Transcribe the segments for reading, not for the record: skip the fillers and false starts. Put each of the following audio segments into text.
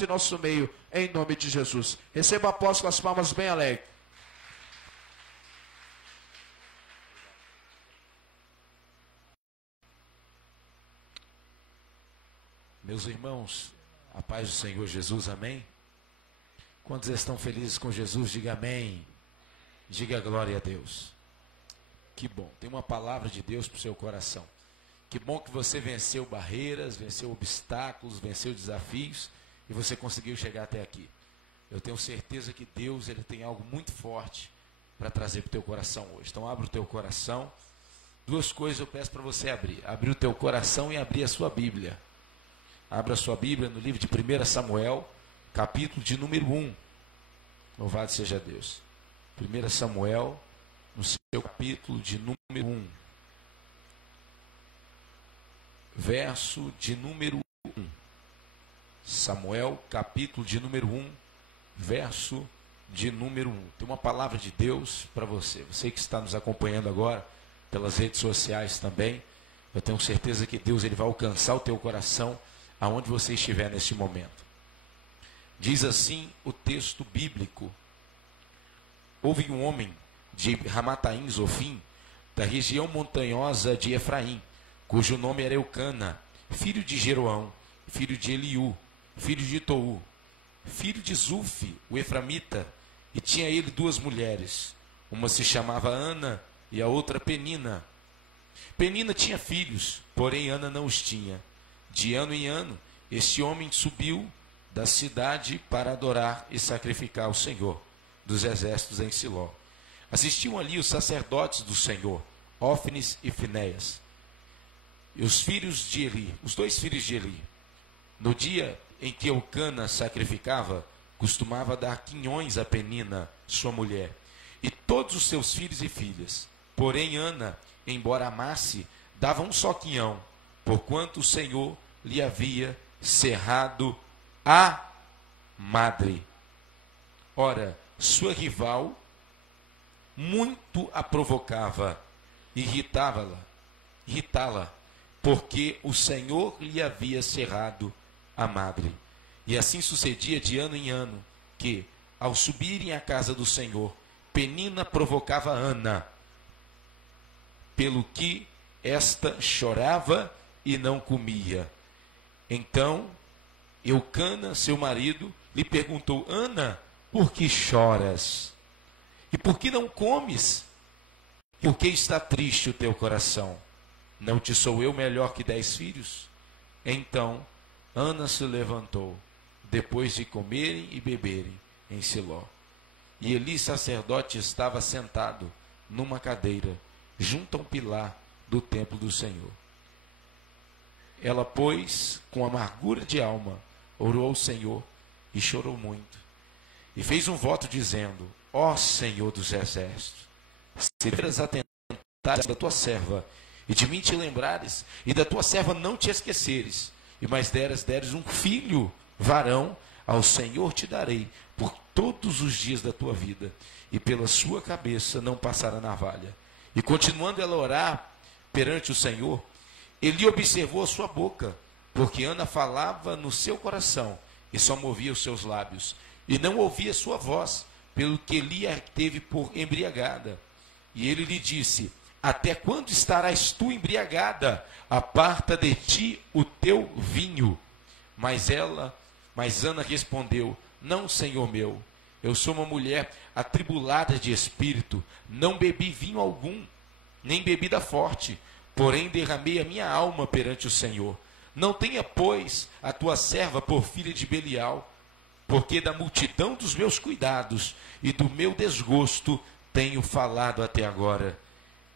de nosso meio, em nome de Jesus. Receba a apóstolo com as palmas bem alegres. Meus irmãos, a paz do Senhor Jesus, amém? Quantos estão felizes com Jesus, diga amém. Diga glória a Deus. Que bom, tem uma palavra de Deus para o seu coração. Que bom que você venceu barreiras, venceu obstáculos, venceu desafios e você conseguiu chegar até aqui. Eu tenho certeza que Deus ele tem algo muito forte para trazer para o teu coração hoje. Então abre o teu coração. Duas coisas eu peço para você abrir. Abrir o teu coração e abrir a sua Bíblia. Abra a sua Bíblia no livro de 1 Samuel, capítulo de número 1. Louvado seja Deus. 1 Samuel, no seu capítulo de número 1. Verso de número 1. Samuel, capítulo de número 1, verso de número 1. Tem uma palavra de Deus para você. Você que está nos acompanhando agora pelas redes sociais também. Eu tenho certeza que Deus ele vai alcançar o teu coração aonde você estiver neste momento. Diz assim o texto bíblico: houve um homem de Ramataim Zofim, da região montanhosa de Efraim, cujo nome era Eucana, filho de Jeroão, filho de Eliú, filho de Tou, filho de Zufi, o eframita, e tinha ele duas mulheres, uma se chamava Ana e a outra Penina. Penina tinha filhos, porém Ana não os tinha. De ano em ano, este homem subiu da cidade para adorar e sacrificar ao Senhor dos exércitos em Siló. Assistiam ali os sacerdotes do Senhor, Ófines e Finéias, e os filhos de Eli, os dois filhos de Eli. No dia em que Eucana sacrificava, costumava dar quinhões a Penina, sua mulher, e todos os seus filhos e filhas. Porém Ana, embora amasse, dava um só quinhão, porquanto o Senhor lhe havia cerrado a madre. Ora, sua rival muito a provocava, irritá-la, porque o Senhor lhe havia cerrado a madre. E assim sucedia de ano em ano, que, ao subirem à casa do Senhor, Penina provocava Ana, pelo que esta chorava e não comia. Então, Eucana, seu marido, lhe perguntou: Ana, por que choras? E por que não comes? Por que está triste o teu coração? Não te sou eu melhor que 10 filhos? Então, Ana se levantou, depois de comerem e beberem em Siló. E Eli, sacerdote, estava sentado numa cadeira, junto a um pilar do templo do Senhor. Ela, pois, com amargura de alma, orou ao Senhor e chorou muito. E fez um voto dizendo: ó Senhor dos exércitos, se veras atentares da tua serva, e de mim te lembrares, e da tua serva não te esqueceres, e mais deres um filho varão, ao Senhor te darei por todos os dias da tua vida, e pela sua cabeça não passará navalha. E continuando ela a orar perante o Senhor, Eli observou a sua boca, porque Ana falava no seu coração e só movia os seus lábios, e não ouvia sua voz, pelo que Eli a teve por embriagada. E ele lhe disse: até quando estarás tu embriagada? Aparta de ti o teu vinho. Mas Ana respondeu: não, Senhor meu, eu sou uma mulher atribulada de espírito, não bebi vinho algum, nem bebida forte, porém derramei a minha alma perante o Senhor. Não tenha, pois, a tua serva por filha de Belial, porque da multidão dos meus cuidados e do meu desgosto tenho falado até agora.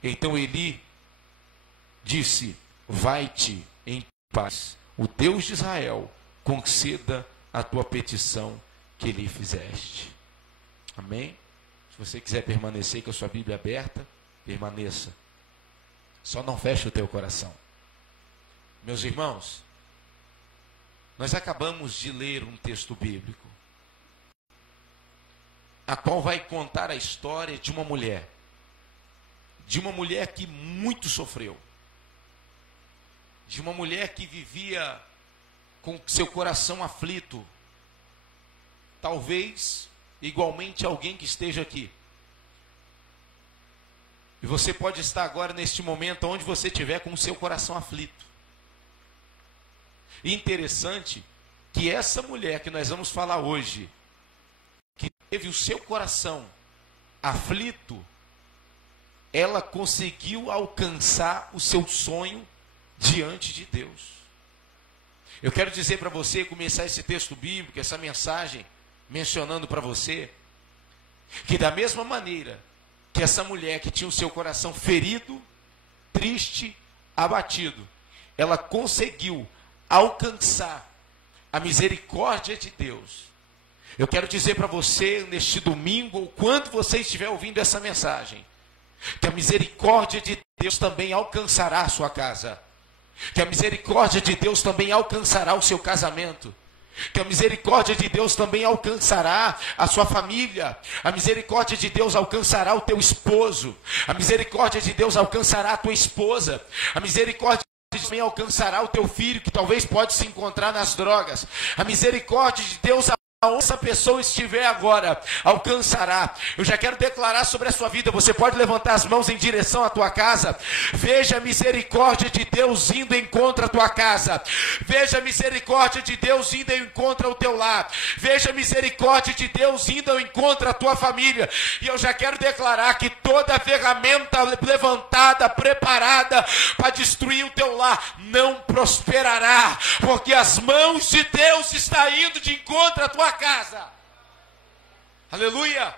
Então Eli disse: vai-te em paz, o Deus de Israel conceda a tua petição que lhe fizeste. Amém? Se você quiser permanecer com a sua Bíblia aberta, permaneça. Só não feche o teu coração. Meus irmãos, nós acabamos de ler um texto bíblico, a qual vai contar a história de uma mulher que muito sofreu, de uma mulher que vivia com seu coração aflito, talvez igualmente alguém que esteja aqui. E você pode estar agora neste momento onde você estiver com o seu coração aflito. E interessante que essa mulher que nós vamos falar hoje, que teve o seu coração aflito, ela conseguiu alcançar o seu sonho diante de Deus. Eu quero dizer para você, começar esse texto bíblico, essa mensagem, mencionando para você, que da mesma maneira que essa mulher que tinha o seu coração ferido, triste, abatido, ela conseguiu alcançar a misericórdia de Deus. Eu quero dizer para você, neste domingo, ou quando você estiver ouvindo essa mensagem, que a misericórdia de Deus também alcançará a sua casa. Que a misericórdia de Deus também alcançará o seu casamento. Que a misericórdia de Deus também alcançará a sua família. A misericórdia de Deus alcançará o teu esposo. A misericórdia de Deus alcançará a tua esposa. A misericórdia de Deus também alcançará o teu filho, que talvez pode se encontrar nas drogas. A misericórdia de Deus, aonde essa pessoa estiver agora, alcançará. Eu já quero declarar sobre a sua vida. Você pode levantar as mãos em direção à tua casa. Veja a misericórdia de Deus indo em contra a tua casa. Veja a misericórdia de Deus indo em contra o teu lar. Veja a misericórdia de Deus indo em contra a tua família. E eu já quero declarar que toda ferramenta levantada, preparada para destruir o teu lar, não prosperará, porque as mãos de Deus estão indo de encontro à tua casa. Aleluia.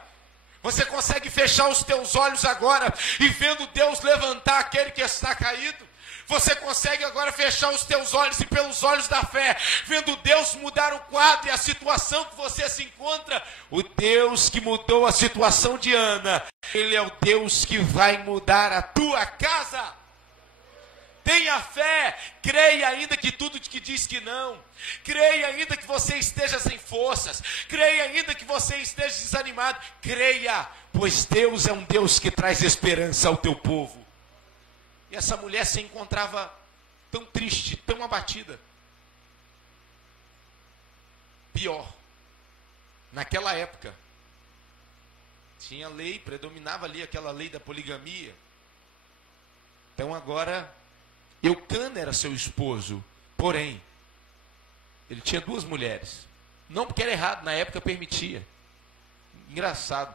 Você consegue fechar os teus olhos agora e vendo Deus levantar aquele que está caído? Você consegue agora fechar os teus olhos e pelos olhos da fé, vendo Deus mudar o quadro e a situação que você se encontra? O Deus que mudou a situação de Ana, Ele é o Deus que vai mudar a tua casa. Tenha fé, creia ainda que tudo que diz que não. Creia ainda que você esteja sem forças. Creia ainda que você esteja desanimado. Creia, pois Deus é um Deus que traz esperança ao teu povo. E essa mulher se encontrava tão triste, tão abatida. Pior, naquela época, tinha lei, predominava ali aquela lei da poligamia. Então agora, Eucana era seu esposo, porém, ele tinha duas mulheres. Não porque era errado, na época permitia. Engraçado.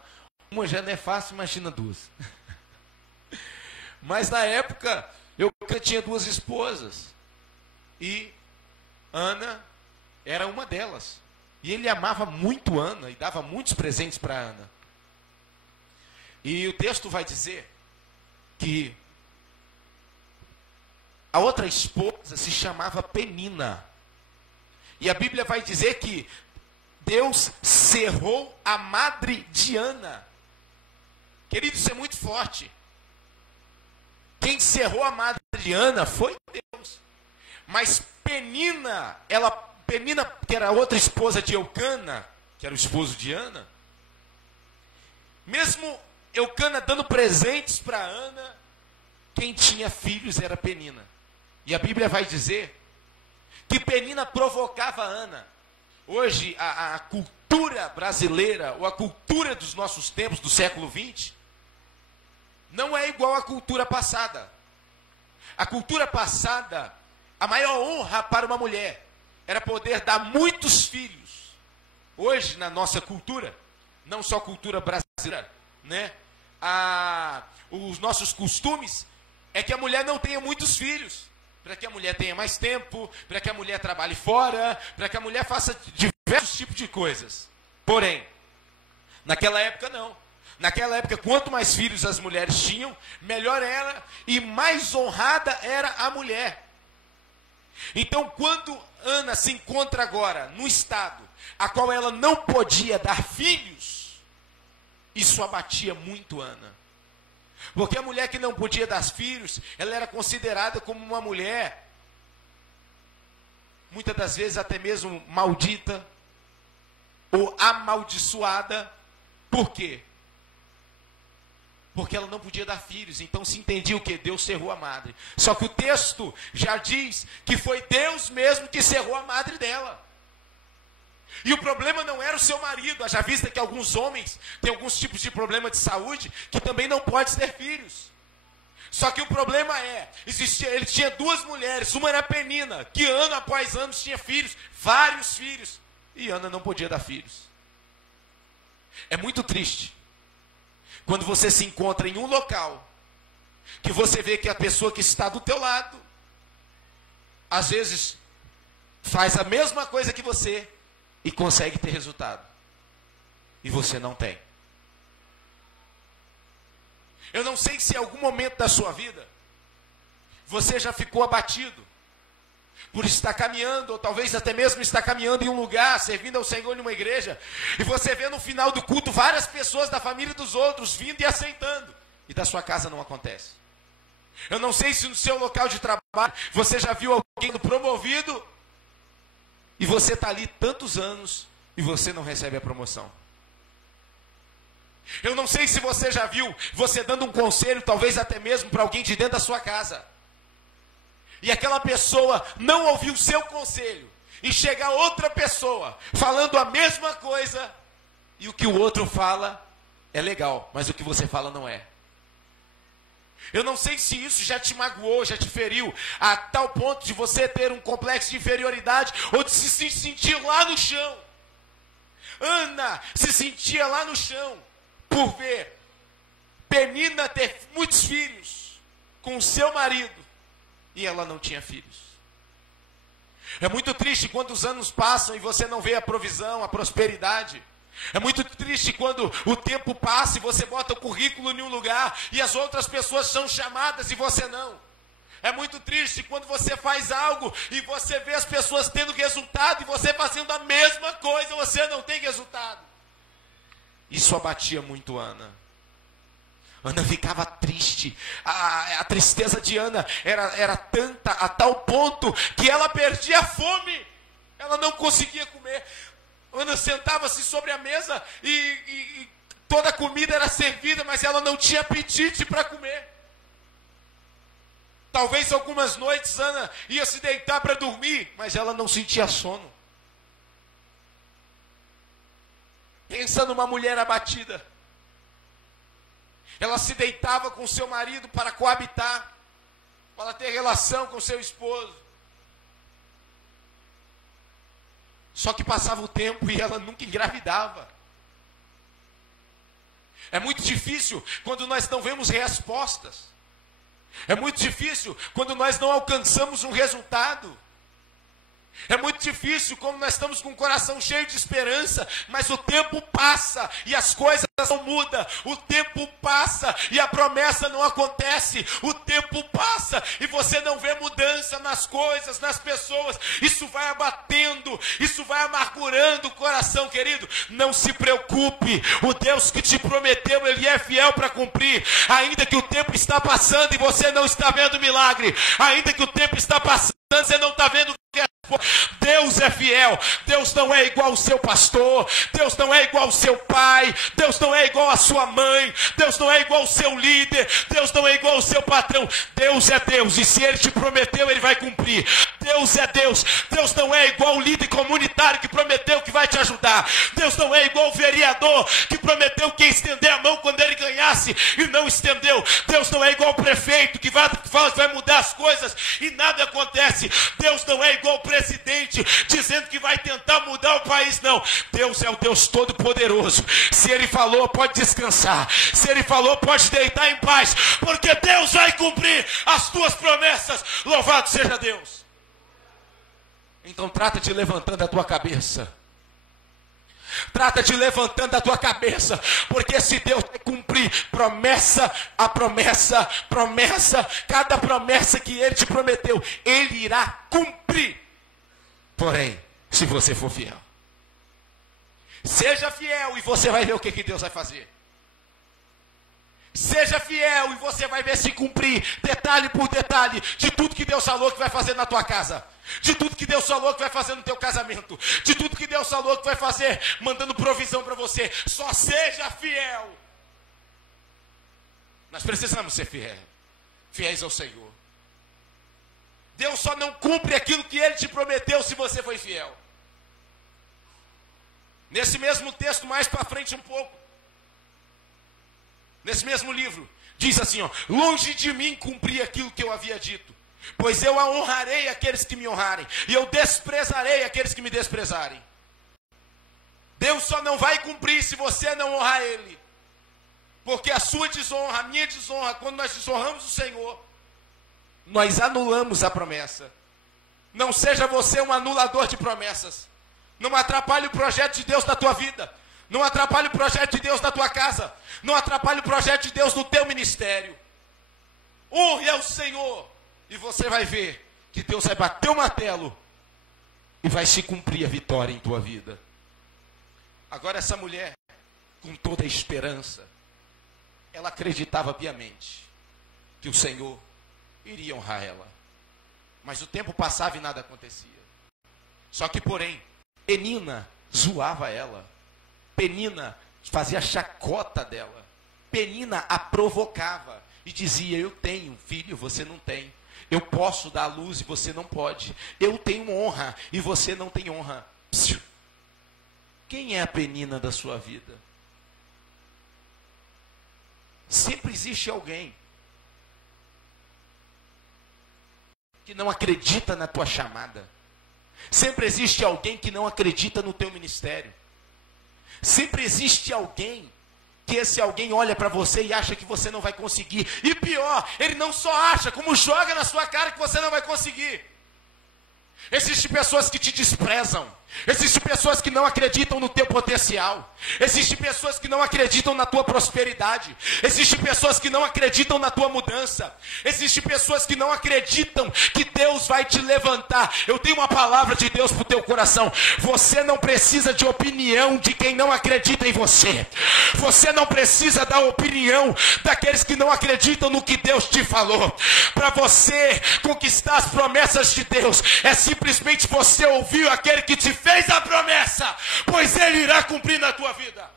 Uma já não é fácil, imagina duas. Mas na época, Eucana tinha duas esposas. E Ana era uma delas. E ele amava muito Ana e dava muitos presentes para Ana. E o texto vai dizer que a outra esposa se chamava Penina. E a Bíblia vai dizer que Deus cerrou a madre de Ana. Querido, isso é muito forte. Quem cerrou a madre de Ana foi Deus. Mas Penina, Penina, que era a outra esposa de Eucana, que era o esposo de Ana, mesmo Eucana dando presentes para Ana, quem tinha filhos era Penina. E a Bíblia vai dizer que Penina provocava Ana. Hoje, a cultura brasileira, ou a cultura dos nossos tempos, do século XX, não é igual à cultura passada. A cultura passada, a maior honra para uma mulher era poder dar muitos filhos. Hoje, na nossa cultura, não só cultura brasileira, né? Os nossos costumes é que a mulher não tenha muitos filhos. Para que a mulher tenha mais tempo, para que a mulher trabalhe fora, para que a mulher faça diversos tipos de coisas. Porém, naquela época não. Naquela época, quanto mais filhos as mulheres tinham, melhor era e mais honrada era a mulher. Então, quando Ana se encontra agora no estado a qual ela não podia dar filhos, isso abatia muito Ana. Porque a mulher que não podia dar filhos, ela era considerada como uma mulher, muitas das vezes até mesmo maldita, ou amaldiçoada. Por quê? Porque ela não podia dar filhos, então se entendia o que? Deus cerrou a madre. Só que o texto já diz que foi Deus mesmo que cerrou a madre dela. E o problema não era o seu marido. Haja vista que alguns homens têm alguns tipos de problema de saúde que também não pode ter filhos. Só que o problema ele tinha duas mulheres, uma era Penina, que ano após ano tinha filhos, vários filhos, e Ana não podia dar filhos. É muito triste quando você se encontra em um local que você vê que a pessoa que está do teu lado às vezes faz a mesma coisa que você e consegue ter resultado, e você não tem. Eu não sei se em algum momento da sua vida você já ficou abatido por estar caminhando, ou talvez até mesmo estar caminhando em um lugar, servindo ao Senhor em uma igreja, e você vê no final do culto várias pessoas da família dos outros vindo e aceitando, e da sua casa não acontece. Eu não sei se no seu local de trabalho você já viu alguém promovido, e você está ali tantos anos, e você não recebe a promoção. Eu não sei se você já viu você dando um conselho, talvez até mesmo para alguém de dentro da sua casa, e aquela pessoa não ouviu o seu conselho, e chega outra pessoa falando a mesma coisa, e o que o outro fala é legal, mas o que você fala não é. Eu não sei se isso já te magoou, já te feriu, a tal ponto de você ter um complexo de inferioridade, ou de se sentir lá no chão. Ana se sentia lá no chão, por ver Penina ter muitos filhos com o seu marido, e ela não tinha filhos. É muito triste quando os anos passam e você não vê a provisão, a prosperidade. É muito triste quando o tempo passa e você bota o currículo em um lugar e as outras pessoas são chamadas e você não. É muito triste quando você faz algo e você vê as pessoas tendo resultado e você fazendo a mesma coisa, você não tem resultado. Isso abatia muito Ana. Ana ficava triste. A tristeza de Ana era tanta, a tal ponto que ela perdia a fome. Ela não conseguia comer. Ana sentava-se sobre a mesa e toda a comida era servida, mas ela não tinha apetite para comer. Talvez algumas noites Ana ia se deitar para dormir, mas ela não sentia sono. Pensa numa mulher abatida. Ela se deitava com seu marido para coabitar, para ter relação com seu esposo. Só que passava o tempo e ela nunca engravidava. É muito difícil quando nós não vemos respostas. É muito difícil quando nós não alcançamos um resultado. É muito difícil quando nós estamos com o coração cheio de esperança, mas o tempo passa e as coisas não mudam. O tempo passa e a promessa não acontece. O tempo passa e você não vê mudança nas coisas, nas pessoas. Isso vai abatendo, isso vai amargurando o coração, querido. Não se preocupe, o Deus que te prometeu, Ele é fiel para cumprir. Ainda que o tempo está passando e você não está vendo milagre, ainda que o tempo está passando e você não está vendo. Deus é fiel. Deus não é igual ao seu pastor, Deus não é igual ao seu pai, Deus não é igual à sua mãe, Deus não é igual ao seu líder, Deus não é igual ao seu patrão. Deus é Deus, e se Ele te prometeu, Ele vai cumprir. Deus é Deus. Deus não é igual ao líder comunitário que prometeu que vai te ajudar. Deus não é igual ao vereador que prometeu que ia estender a mão quando ele ganhasse e não estendeu. Deus não é igual ao prefeito que fala que vai mudar as coisas e nada acontece. Deus não é igual ao presidente dizendo que vai tentar mudar o país, não. Deus é o Deus Todo-Poderoso. Se Ele falou, pode descansar. Se Ele falou, pode deitar em paz, porque Deus vai cumprir as tuas promessas. Louvado seja Deus. Então trata de levantando a tua cabeça. Trata de levantando a tua cabeça, porque se Deus vai cumprir promessa a promessa, cada promessa que Ele te prometeu, Ele irá cumprir. Porém, se você for fiel, seja fiel e você vai ver o que Deus vai fazer. Seja fiel e você vai ver se cumprir, detalhe por detalhe, de tudo que Deus falou que vai fazer na tua casa, de tudo que Deus falou que vai fazer no teu casamento, de tudo que Deus falou que vai fazer, mandando provisão para você. Só seja fiel. Nós precisamos ser fiéis ao Senhor. Deus só não cumpre aquilo que Ele te prometeu se você foi fiel. Nesse mesmo texto, mais para frente um pouco, nesse mesmo livro, diz assim, ó: longe de mim cumprir aquilo que eu havia dito, pois eu honrarei aqueles que me honrarem, e eu desprezarei aqueles que me desprezarem. Deus só não vai cumprir se você não honrar Ele. Porque a sua desonra, a minha desonra, quando nós desonramos o Senhor, nós anulamos a promessa. Não seja você um anulador de promessas. Não atrapalhe o projeto de Deus na tua vida. Não atrapalhe o projeto de Deus na tua casa. Não atrapalhe o projeto de Deus no teu ministério. Honre ao Senhor. E você vai ver que Deus vai bater o martelo e vai se cumprir a vitória em tua vida. Agora essa mulher, com toda a esperança, ela acreditava piamente que o Senhor iria honrar ela. Mas o tempo passava e nada acontecia. Só que, porém, Penina zoava ela. Penina fazia chacota dela. Penina a provocava e dizia: eu tenho filho, você não tem. Eu posso dar a luz e você não pode. Eu tenho honra e você não tem honra. Psiu. Quem é a Penina da sua vida? Sempre existe alguém que não acredita na tua chamada. Sempre existe alguém que não acredita no teu ministério. Sempre existe alguém que esse alguém olha para você e acha que você não vai conseguir. E pior, ele não só acha, como joga na sua cara que você não vai conseguir. Existem pessoas que te desprezam. Existem pessoas que não acreditam no teu potencial. Existem pessoas que não acreditam na tua prosperidade. Existem pessoas que não acreditam na tua mudança. Existem pessoas que não acreditam que Deus vai te levantar. Eu tenho uma palavra de Deus para o teu coração. Você não precisa de opinião de quem não acredita em você. Você não precisa da opinião daqueles que não acreditam no que Deus te falou. Para você conquistar as promessas de Deus, é simplesmente você ouvir aquele que te fez a promessa, pois Ele irá cumprir na tua vida.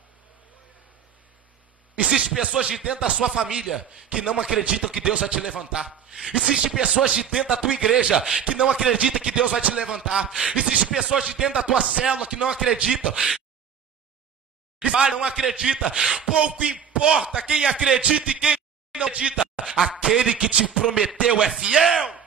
Existem pessoas de dentro da sua família que não acreditam que Deus vai te levantar. Existem pessoas de dentro da tua igreja que não acreditam que Deus vai te levantar. Existem pessoas de dentro da tua célula que não acreditam. Não acredita. Pouco importa quem acredita e quem não acredita. Aquele que te prometeu é fiel.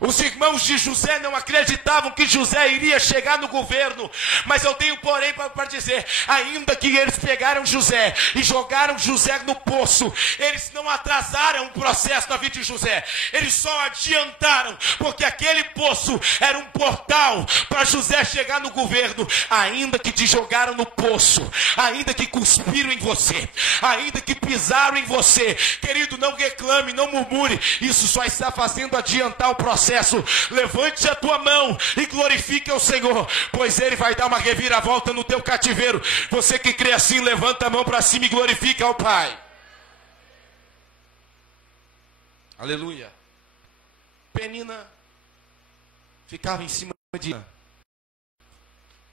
Os irmãos de José não acreditavam que José iria chegar no governo. Mas eu tenho porém para dizer, ainda que eles pegaram José e jogaram José no poço, eles não atrasaram o processo na vida de José. Eles só adiantaram, porque aquele poço era um portal para José chegar no governo. Ainda que te jogaram no poço, ainda que cuspiram em você, ainda que pisaram em você, querido, não reclame, não murmure. Isso só está fazendo adiantar o processo. Levante a tua mão e glorifique ao Senhor, pois Ele vai dar uma reviravolta no teu cativeiro. Você que crê assim, levanta a mão para cima e glorifica ao Pai. Aleluia. Penina ficava em cima de Ana,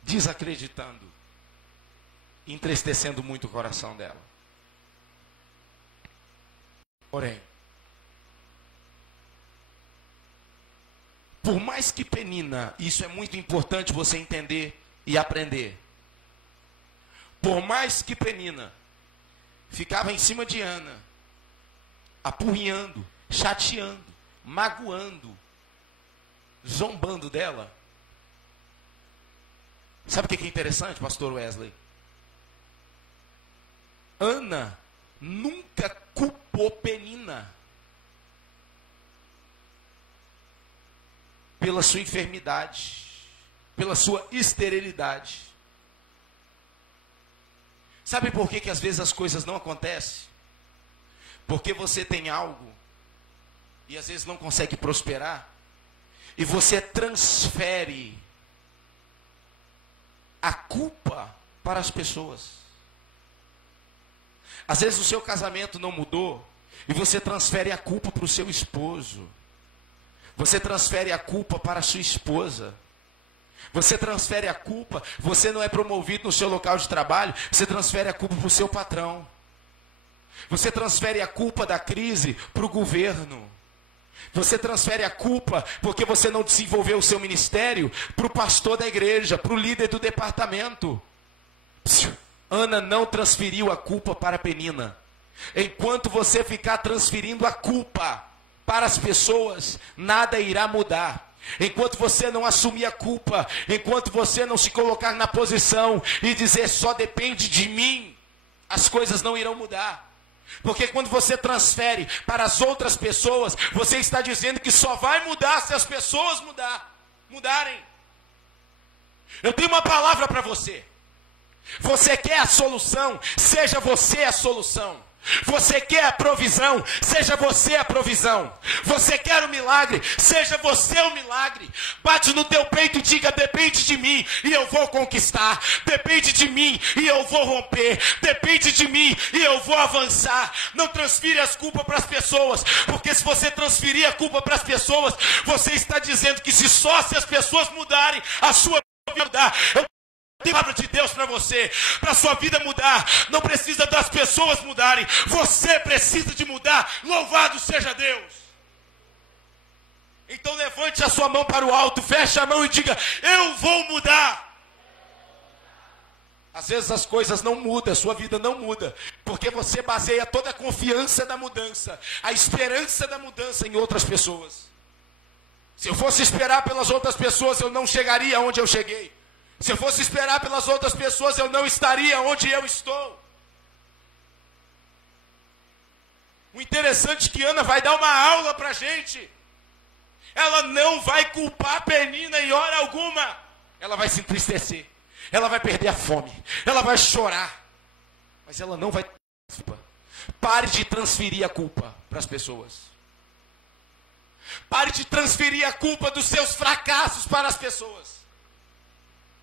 desacreditando, entristecendo muito o coração dela. Porém, por mais que Penina, isso é muito importante você entender e aprender. Por mais que Penina ficava em cima de Ana, apurrinhando, chateando, magoando, zombando dela. Sabe o que é interessante, pastor Wesley? Ana nunca culpou Penina pela sua enfermidade, pela sua esterilidade. Sabe por que às vezes as coisas não acontecem? Porque você tem algo e às vezes não consegue prosperar, e você transfere a culpa para as pessoas. Às vezes o seu casamento não mudou e você transfere a culpa para o seu esposo. Você transfere a culpa para a sua esposa. Você transfere a culpa, você não é promovido no seu local de trabalho, você transfere a culpa para o seu patrão. Você transfere a culpa da crise para o governo. Você transfere a culpa porque você não desenvolveu o seu ministério para o pastor da igreja, para o líder do departamento. Ana não transferiu a culpa para Penina. Enquanto você ficar transferindo a culpa para as pessoas, nada irá mudar. Enquanto você não assumir a culpa, enquanto você não se colocar na posição e dizer só depende de mim, as coisas não irão mudar. Porque quando você transfere para as outras pessoas, você está dizendo que só vai mudar se as pessoas mudarem. Eu tenho uma palavra para você. Você quer a solução? Seja você a solução. Você quer a provisão? Seja você a provisão. Você quer o milagre? Seja você o milagre. Bate no teu peito e diga: depende de mim e eu vou conquistar. Depende de mim e eu vou romper. Depende de mim e eu vou avançar. Não transfira as culpas para as pessoas, porque se você transferir a culpa para as pessoas, você está dizendo que se as pessoas mudarem, a sua vida mudar. Tem palavra de Deus para você, para a sua vida mudar, não precisa das pessoas mudarem, você precisa de mudar, louvado seja Deus. Então levante a sua mão para o alto, feche a mão e diga: eu vou mudar. Às vezes as coisas não mudam, a sua vida não muda, porque você baseia toda a confiança da mudança, a esperança da mudança em outras pessoas. Se eu fosse esperar pelas outras pessoas, eu não chegaria onde eu cheguei. Se eu fosse esperar pelas outras pessoas, eu não estaria onde eu estou. O interessante é que Ana vai dar uma aula para a gente. Ela não vai culpar a Penina em hora alguma. Ela vai se entristecer. Ela vai perder a fome. Ela vai chorar. Mas ela não vai... Pare de transferir a culpa para as pessoas. Pare de transferir a culpa dos seus fracassos para as pessoas.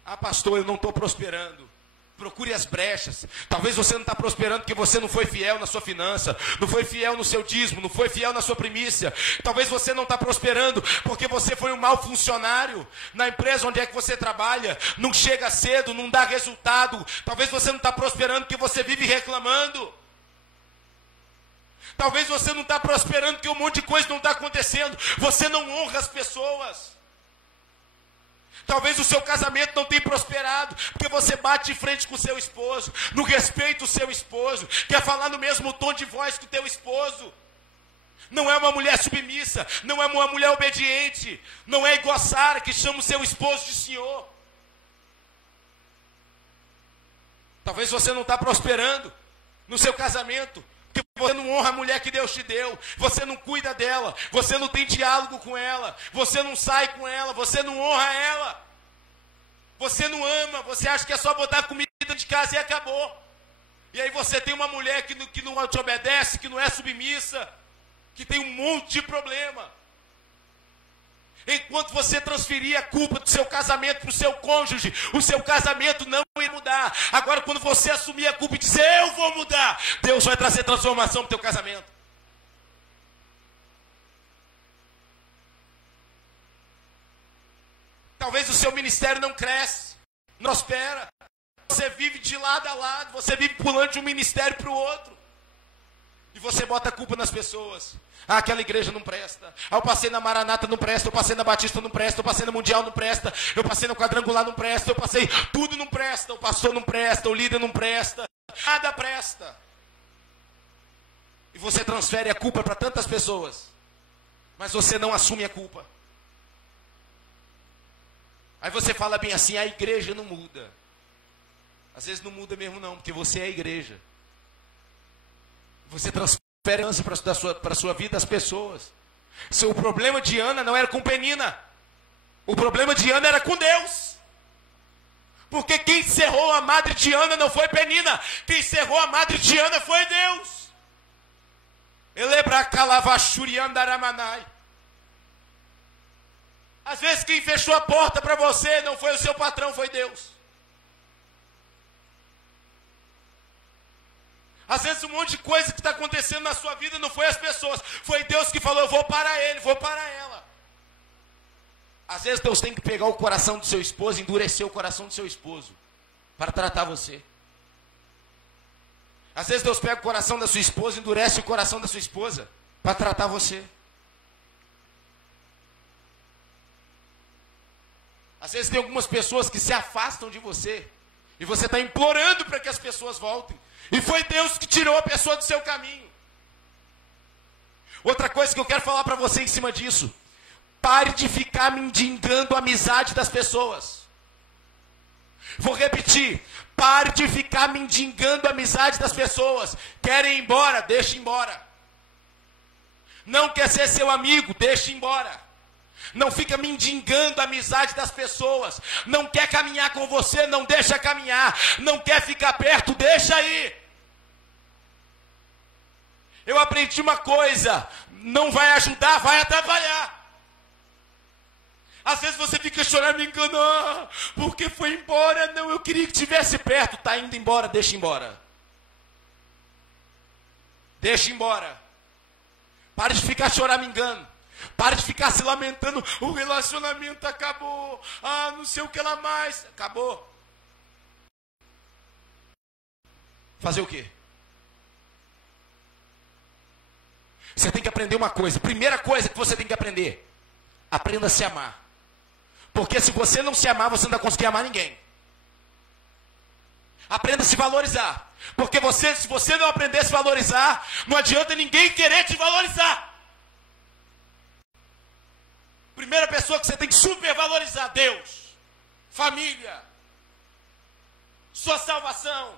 Ah, pastor, eu não estou prosperando. Procure as brechas. Talvez você não está prosperando porque você não foi fiel na sua finança, não foi fiel no seu dízimo, não foi fiel na sua primícia. Talvez você não está prosperando porque você foi um mau funcionário na empresa onde é que você trabalha, não chega cedo, não dá resultado. Talvez você não está prosperando porque você vive reclamando. Talvez você não está prosperando porque um monte de coisa não está acontecendo. Você não honra as pessoas. Talvez o seu casamento não tenha prosperado, porque você bate de frente com o seu esposo, não respeita o seu esposo, quer falar no mesmo tom de voz que o teu esposo. Não é uma mulher submissa, não é uma mulher obediente, não é igual a Sara que chama o seu esposo de senhor. Talvez você não está prosperando no seu casamento, porque você não honra a mulher que Deus te deu, você não cuida dela, você não tem diálogo com ela, você não sai com ela, você não honra ela, você não ama, você acha que é só botar comida de casa e acabou. E aí você tem uma mulher que não te obedece, que não é submissa, que tem um monte de problema. Enquanto você transferir a culpa do seu casamento para o seu cônjuge, o seu casamento não vai mudar. Agora, quando você assumir a culpa e dizer, eu vou mudar, Deus vai trazer transformação para o teu casamento. Talvez o seu ministério não cresce, não prospera. Você vive de lado a lado, você vive pulando de um ministério para o outro. E você bota a culpa nas pessoas. Ah, aquela igreja não presta. Ah, eu passei na Maranata, não presta. Eu passei na Batista, não presta. Eu passei na Mundial, não presta. Eu passei no Quadrangular, não presta. Eu passei, tudo não presta. O pastor não presta, o líder não presta. Nada presta. E você transfere a culpa para tantas pessoas. Mas você não assume a culpa. Aí você fala bem assim, a igreja não muda. Às vezes não muda mesmo não, porque você é a igreja. Você transfere para a sua vida as pessoas. O problema de Ana não era com Penina. O problema de Ana era com Deus. Porque quem encerrou a madre de Ana não foi Penina. Quem encerrou a madre de Ana foi Deus. Elebracalavaxuriandaramanai. Às vezes quem fechou a porta para você não foi o seu patrão, foi Deus. Às vezes um monte de coisa que está acontecendo na sua vida não foi as pessoas. Foi Deus que falou, eu vou parar ele, vou parar ela. Às vezes Deus tem que pegar o coração do seu esposo, endurecer o coração do seu esposo, para tratar você. Às vezes Deus pega o coração da sua esposa, endurece o coração da sua esposa, para tratar você. Às vezes tem algumas pessoas que se afastam de você. E você está implorando para que as pessoas voltem. E foi Deus que tirou a pessoa do seu caminho. Outra coisa que eu quero falar para você em cima disso. Pare de ficar mendigando a amizade das pessoas. Vou repetir. Pare de ficar mendigando a amizade das pessoas. Querem ir embora? Deixe embora. Não quer ser seu amigo? Deixe embora. Não fica mendigando a amizade das pessoas. Não quer caminhar com você? Não deixa caminhar. Não quer ficar perto? Deixa aí. Eu aprendi uma coisa. Não vai ajudar, vai atrapalhar. Às vezes você fica chorando, me enganando, porque foi embora. Não, eu queria que estivesse perto. Está indo embora, deixa embora. Deixa embora. Pare de ficar choramingando. Pare de ficar se lamentando. O relacionamento acabou. Ah, não sei o que lá mais. Acabou. Fazer o quê? Você tem que aprender uma coisa. Primeira coisa que você tem que aprender. Aprenda a se amar. Porque se você não se amar, você não vai conseguir amar ninguém. Aprenda a se valorizar. Porque se você não aprender a se valorizar, não adianta ninguém querer te valorizar. Primeira pessoa que você tem que supervalorizar: Deus, família, sua salvação.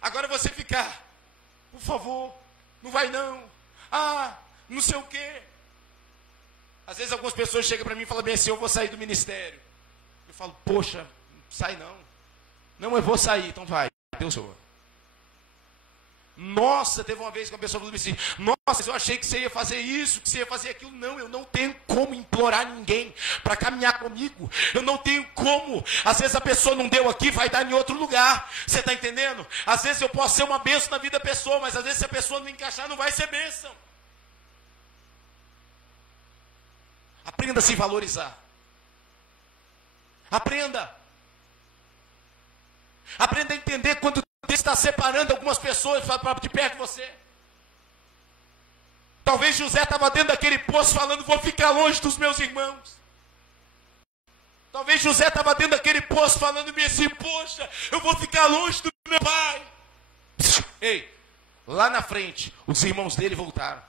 Agora você ficar, por favor, não vai não. Ah, não sei o quê. Às vezes algumas pessoas chegam para mim e falam bem assim: eu vou sair do ministério. Eu falo, poxa, não sai não. Não, eu vou sair, então vai. Deus, Senhor. Nossa, teve uma vez que uma pessoa falou assim: nossa, eu achei que você ia fazer isso, que você ia fazer aquilo. Não, eu não tenho como implorar ninguém para caminhar comigo. Eu não tenho como. Às vezes a pessoa não deu aqui, vai dar em outro lugar. Você está entendendo? Às vezes eu posso ser uma bênção na vida da pessoa, mas às vezes se a pessoa não encaixar, não vai ser bênção. Aprenda a se valorizar. Aprenda. Aprenda a entender quando Deus está separando algumas pessoas de perto de você. Talvez José estava dentro daquele poço falando: vou ficar longe dos meus irmãos. Talvez José estava dentro daquele poço falando assim: poxa, eu vou ficar longe do meu pai. Ei, lá na frente, os irmãos dele voltaram.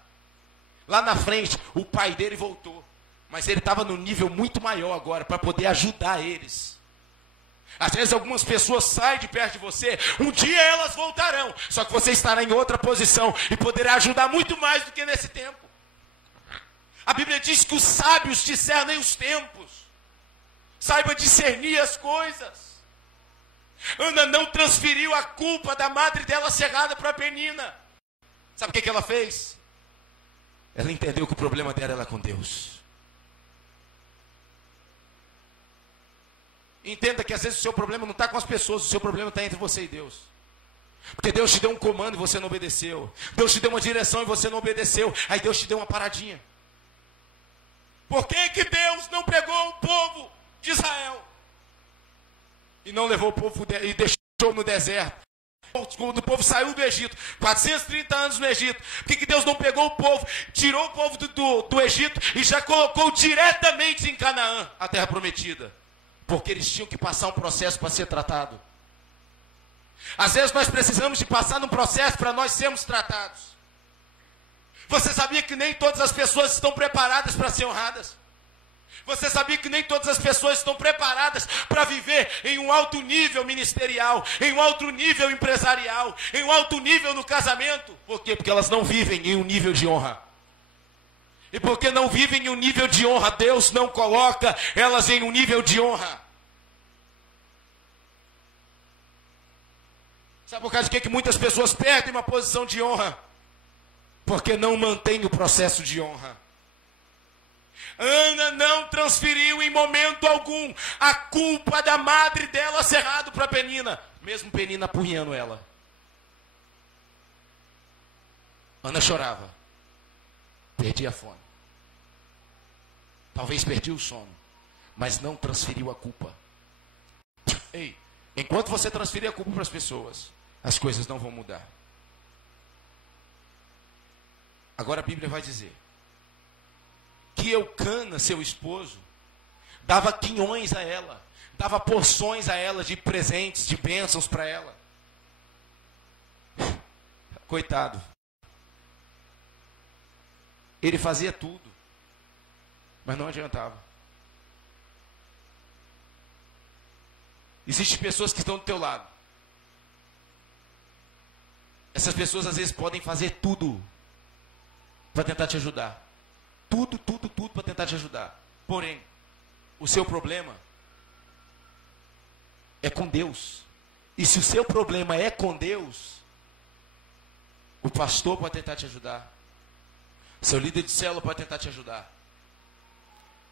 Lá na frente, o pai dele voltou. Mas ele estava no nível muito maior agora, para poder ajudar eles. Às vezes algumas pessoas saem de perto de você, um dia elas voltarão, só que você estará em outra posição e poderá ajudar muito mais do que nesse tempo. A Bíblia diz que os sábios discernem os tempos. Saiba discernir as coisas. Ana não transferiu a culpa da madre dela cerrada para Penina. Sabe o que ela fez? Ela entendeu que o problema dela era com Deus. Entenda que às vezes o seu problema não está com as pessoas, o seu problema está entre você e Deus. Porque Deus te deu um comando e você não obedeceu. Deus te deu uma direção e você não obedeceu. Aí Deus te deu uma paradinha. Por que que Deus não pegou o povo de Israel e não levou o povo e deixou no deserto? Quando o povo saiu do Egito, 430 anos no Egito, por que Deus não pegou o povo, tirou o povo do Egito e já colocou diretamente em Canaã, a terra prometida? Porque eles tinham que passar um processo para ser tratado. Às vezes nós precisamos de passar num processo para nós sermos tratados. Você sabia que nem todas as pessoas estão preparadas para ser honradas? Você sabia que nem todas as pessoas estão preparadas para viver em um alto nível ministerial, em um alto nível empresarial, em um alto nível no casamento? Por quê? Porque elas não vivem em um nível de honra. E porque não vivem em um nível de honra, Deus não coloca elas em um nível de honra. Sabe por causa de que muitas pessoas perdem uma posição de honra? Porque não mantém o processo de honra. Ana não transferiu em momento algum a culpa da madre dela cerrado para Penina, mesmo Penina apurrinhando ela. Ana chorava. Perdia a fome. Talvez perdia o sono. Mas não transferiu a culpa. Ei, enquanto você transferir a culpa para as pessoas, as coisas não vão mudar. Agora a Bíblia vai dizer que Eucana, seu esposo, dava quinhões a ela, dava porções a ela de presentes, de bênçãos para ela. Coitado. Ele fazia tudo, mas não adiantava. Existem pessoas que estão do teu lado. Essas pessoas às vezes podem fazer tudo para tentar te ajudar. Tudo para tentar te ajudar. Porém, o seu problema é com Deus. E se o seu problema é com Deus, o pastor pode tentar te ajudar. Seu líder de célula pode tentar te ajudar.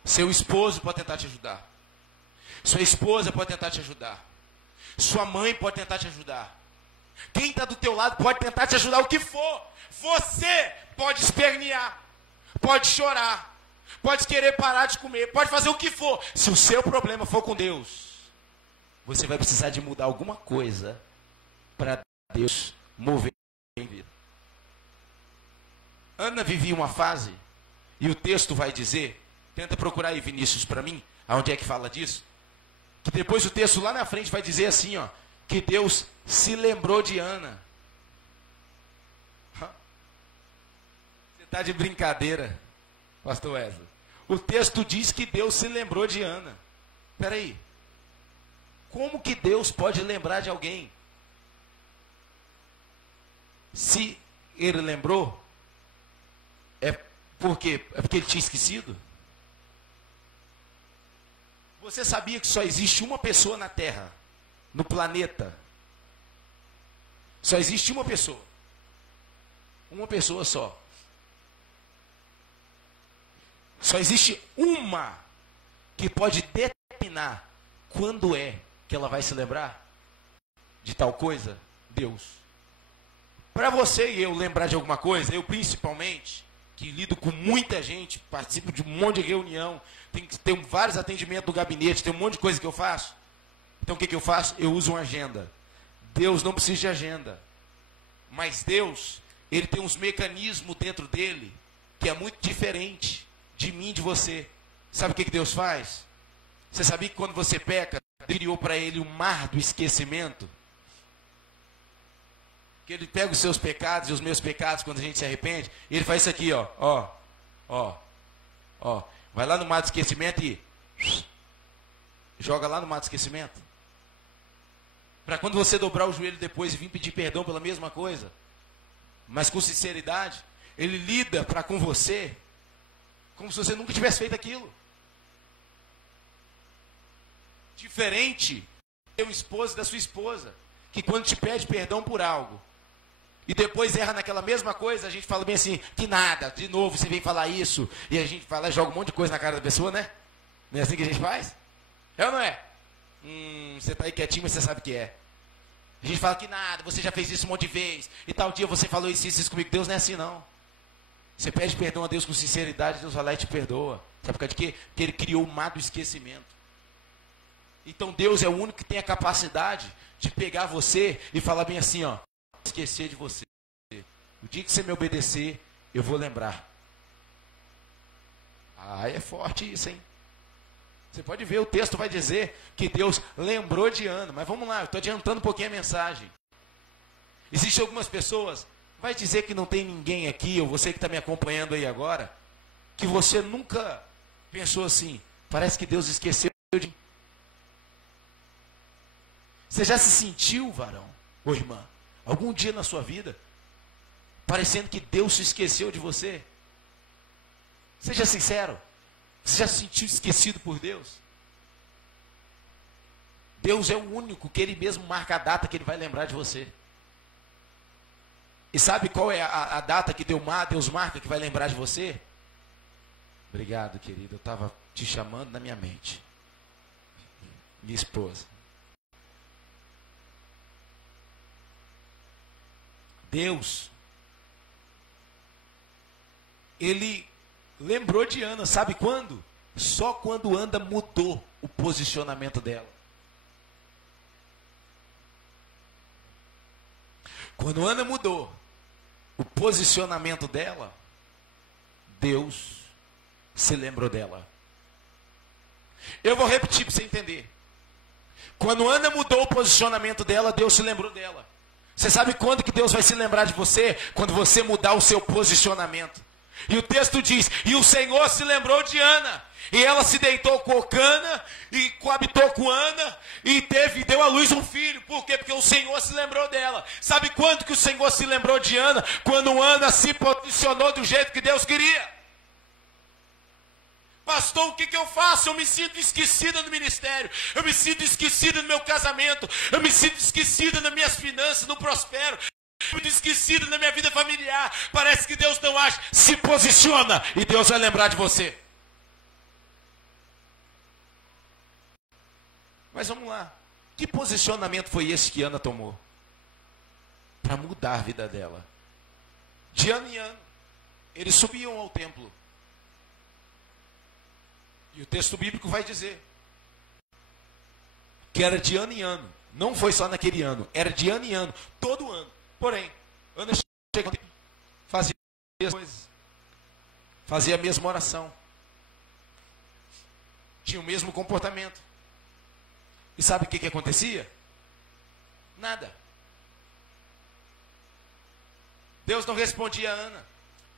Seu esposo pode tentar te ajudar. Sua esposa pode tentar te ajudar. Sua mãe pode tentar te ajudar. Quem está do teu lado pode tentar te ajudar o que for. Você pode espernear, pode chorar, pode querer parar de comer, pode fazer o que for. Se o seu problema for com Deus, você vai precisar de mudar alguma coisa para Deus mover em vida. Ana vivia uma fase, e o texto vai dizer, tenta procurar aí, Vinícius, para mim, aonde é que fala disso, que depois o texto lá na frente vai dizer assim, ó, que Deus se lembrou de Ana. Você está de brincadeira, pastor Wesley. O texto diz que Deus se lembrou de Ana. Espera aí. Como que Deus pode lembrar de alguém? Se ele lembrou, é porque ele tinha esquecido? Você sabia que só existe uma pessoa na Terra, no planeta? Só existe uma pessoa. Uma pessoa só. Só existe uma que pode determinar quando é que ela vai se lembrar de tal coisa? Deus. Para você e eu lembrar de alguma coisa, eu principalmente, que lido com muita gente, participo de um monte de reunião, tenho vários atendimentos do gabinete, tem um monte de coisa que eu faço. Então o que eu faço? Eu uso uma agenda. Deus não precisa de agenda. Mas Deus, ele tem uns mecanismos dentro dele que é muito diferente de mim e de você. Sabe o que Deus faz? Você sabia que quando você peca, Deus criou para ele o mar do esquecimento? Que ele pega os seus pecados e os meus pecados quando a gente se arrepende, e ele faz isso aqui, ó. Vai lá no mar do esquecimento e joga lá no mar do esquecimento. Para quando você dobrar o joelho depois e vir pedir perdão pela mesma coisa, mas com sinceridade, ele lida para com você como se você nunca tivesse feito aquilo. Diferente do seu esposo e da sua esposa, que quando te pede perdão por algo, e depois erra naquela mesma coisa, a gente fala bem assim, que nada, de novo você vem falar isso, e a gente fala, joga um monte de coisa na cara da pessoa, né? Não é assim que a gente faz? É ou não é? Você está aí quietinho, mas você sabe que é. A gente fala que nada, você já fez isso um monte de vezes, e tal dia você falou isso comigo. Deus não é assim, não. Você pede perdão a Deus com sinceridade, Deus vai lá e te perdoa. Sabe por causa de quê? Porque ele criou o mar do esquecimento. Então Deus é o único que tem a capacidade de pegar você e falar bem assim, ó, esquecer de você. O dia que você me obedecer, eu vou lembrar. Ah, é forte isso, hein? Você pode ver, o texto vai dizer que Deus lembrou de Ana. Mas vamos lá, eu estou adiantando um pouquinho a mensagem. Existem algumas pessoas, vai dizer que não tem ninguém aqui, ou você que está me acompanhando aí agora, que você nunca pensou assim, parece que Deus esqueceu de mim. Você já se sentiu, varão ou irmã, algum dia na sua vida, parecendo que Deus se esqueceu de você? Seja sincero. Você já se sentiu esquecido por Deus? Deus é o único que ele mesmo marca a data que ele vai lembrar de você. E sabe qual é a data que Deus marca que vai lembrar de você? Obrigado, querido. Eu estava te chamando na minha mente. Minha esposa. Deus, ele lembrou de Ana, sabe quando? Só quando Ana mudou o posicionamento dela. Quando Ana mudou o posicionamento dela, Deus se lembrou dela. Eu vou repetir para você entender. Quando Ana mudou o posicionamento dela, Deus se lembrou dela. Você sabe quando que Deus vai se lembrar de você? Quando você mudar o seu posicionamento. E o texto diz, e o Senhor se lembrou de Ana. E ela se deitou com Cana, e coabitou com Ana, e deu à luz um filho. Por quê? Porque o Senhor se lembrou dela. Sabe quando que o Senhor se lembrou de Ana? Quando Ana se posicionou do jeito que Deus queria. Pastor, o que eu faço? Eu me sinto esquecida no ministério. Eu me sinto esquecida no meu casamento. Eu me sinto esquecida nas minhas finanças, não prospero. Eu me sinto esquecida na minha vida familiar. Parece que Deus não age. Se posiciona e Deus vai lembrar de você. Mas vamos lá. Que posicionamento foi esse que Ana tomou? Para mudar a vida dela. De ano em ano, eles subiam ao templo. E o texto bíblico vai dizer que era de ano em ano. Não foi só naquele ano. Era de ano em ano. Todo ano. Porém, Ana chegou, fazia as coisas. Fazia a mesma oração. Tinha o mesmo comportamento. E sabe o que acontecia? Nada. Deus não respondia a Ana.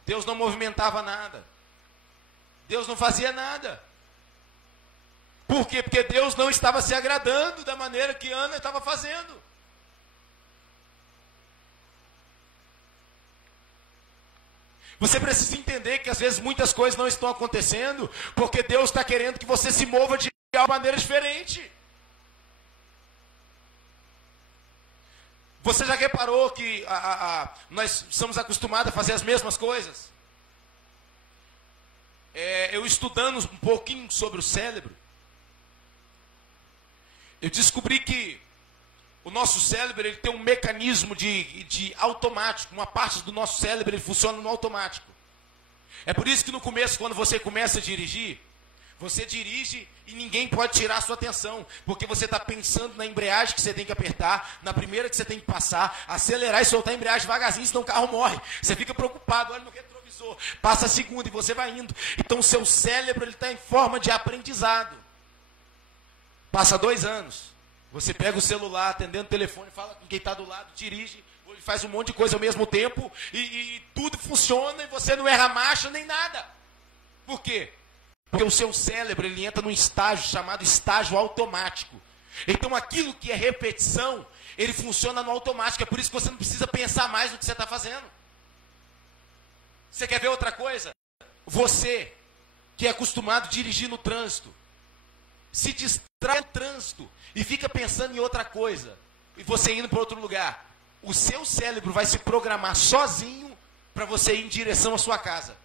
Deus não movimentava nada. Deus não fazia nada. Por quê? Porque Deus não estava se agradando da maneira que Ana estava fazendo. Você precisa entender que às vezes muitas coisas não estão acontecendo porque Deus está querendo que você se mova de uma maneira diferente. Você já reparou que nós somos acostumados a fazer as mesmas coisas? Eu estudando um pouquinho sobre o cérebro, eu descobri que o nosso cérebro ele tem um mecanismo de automático. Uma parte do nosso cérebro ele funciona no automático. É por isso que no começo, quando você começa a dirigir, você dirige e ninguém pode tirar a sua atenção. Porque você está pensando na embreagem que você tem que apertar, na primeira que você tem que passar, acelerar e soltar a embreagem devagarzinho, senão o carro morre. Você fica preocupado, olha no retrovisor, passa a segunda e você vai indo. Então o seu cérebro está em forma de aprendizado. Passa 2 anos, você pega o celular, atendendo o telefone, fala com quem está do lado, dirige, faz um monte de coisa ao mesmo tempo, e tudo funciona, e você não erra marcha nem nada. Por quê? Porque o seu cérebro ele entra num estágio chamado estágio automático. Então aquilo que é repetição, ele funciona no automático. É por isso que você não precisa pensar mais no que você está fazendo. Você quer ver outra coisa? Você, que é acostumado a dirigir no trânsito, se distrai no trânsito e fica pensando em outra coisa, e você indo para outro lugar, o seu cérebro vai se programar sozinho para você ir em direção à sua casa.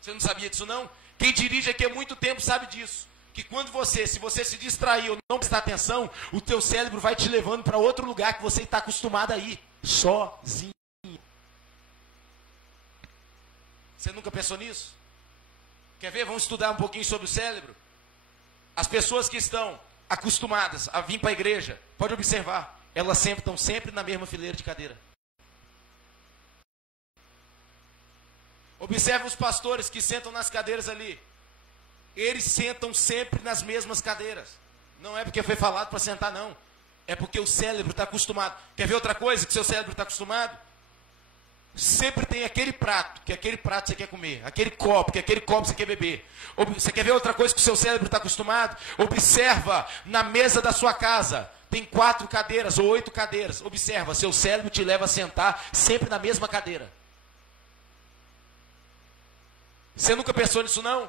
Você não sabia disso não? Quem dirige aqui há muito tempo sabe disso. Que quando se você se distrair ou não prestar atenção, o teu cérebro vai te levando para outro lugar que você está acostumado a ir, sozinho. Você nunca pensou nisso? Quer ver? Vamos estudar um pouquinho sobre o cérebro. As pessoas que estão acostumadas a vir para a igreja, pode observar, elas estão sempre na mesma fileira de cadeira. Observe os pastores que sentam nas cadeiras ali. Eles sentam sempre nas mesmas cadeiras. Não é porque foi falado para sentar, não. É porque o cérebro está acostumado. Quer ver outra coisa que o seu cérebro está acostumado? Sempre tem aquele prato, que aquele prato você quer comer. Aquele copo, que aquele copo você quer beber. Você quer ver outra coisa que o seu cérebro está acostumado? Observa na mesa da sua casa. Tem 4 cadeiras ou 8 cadeiras. Observa, seu cérebro te leva a sentar sempre na mesma cadeira. Você nunca pensou nisso não?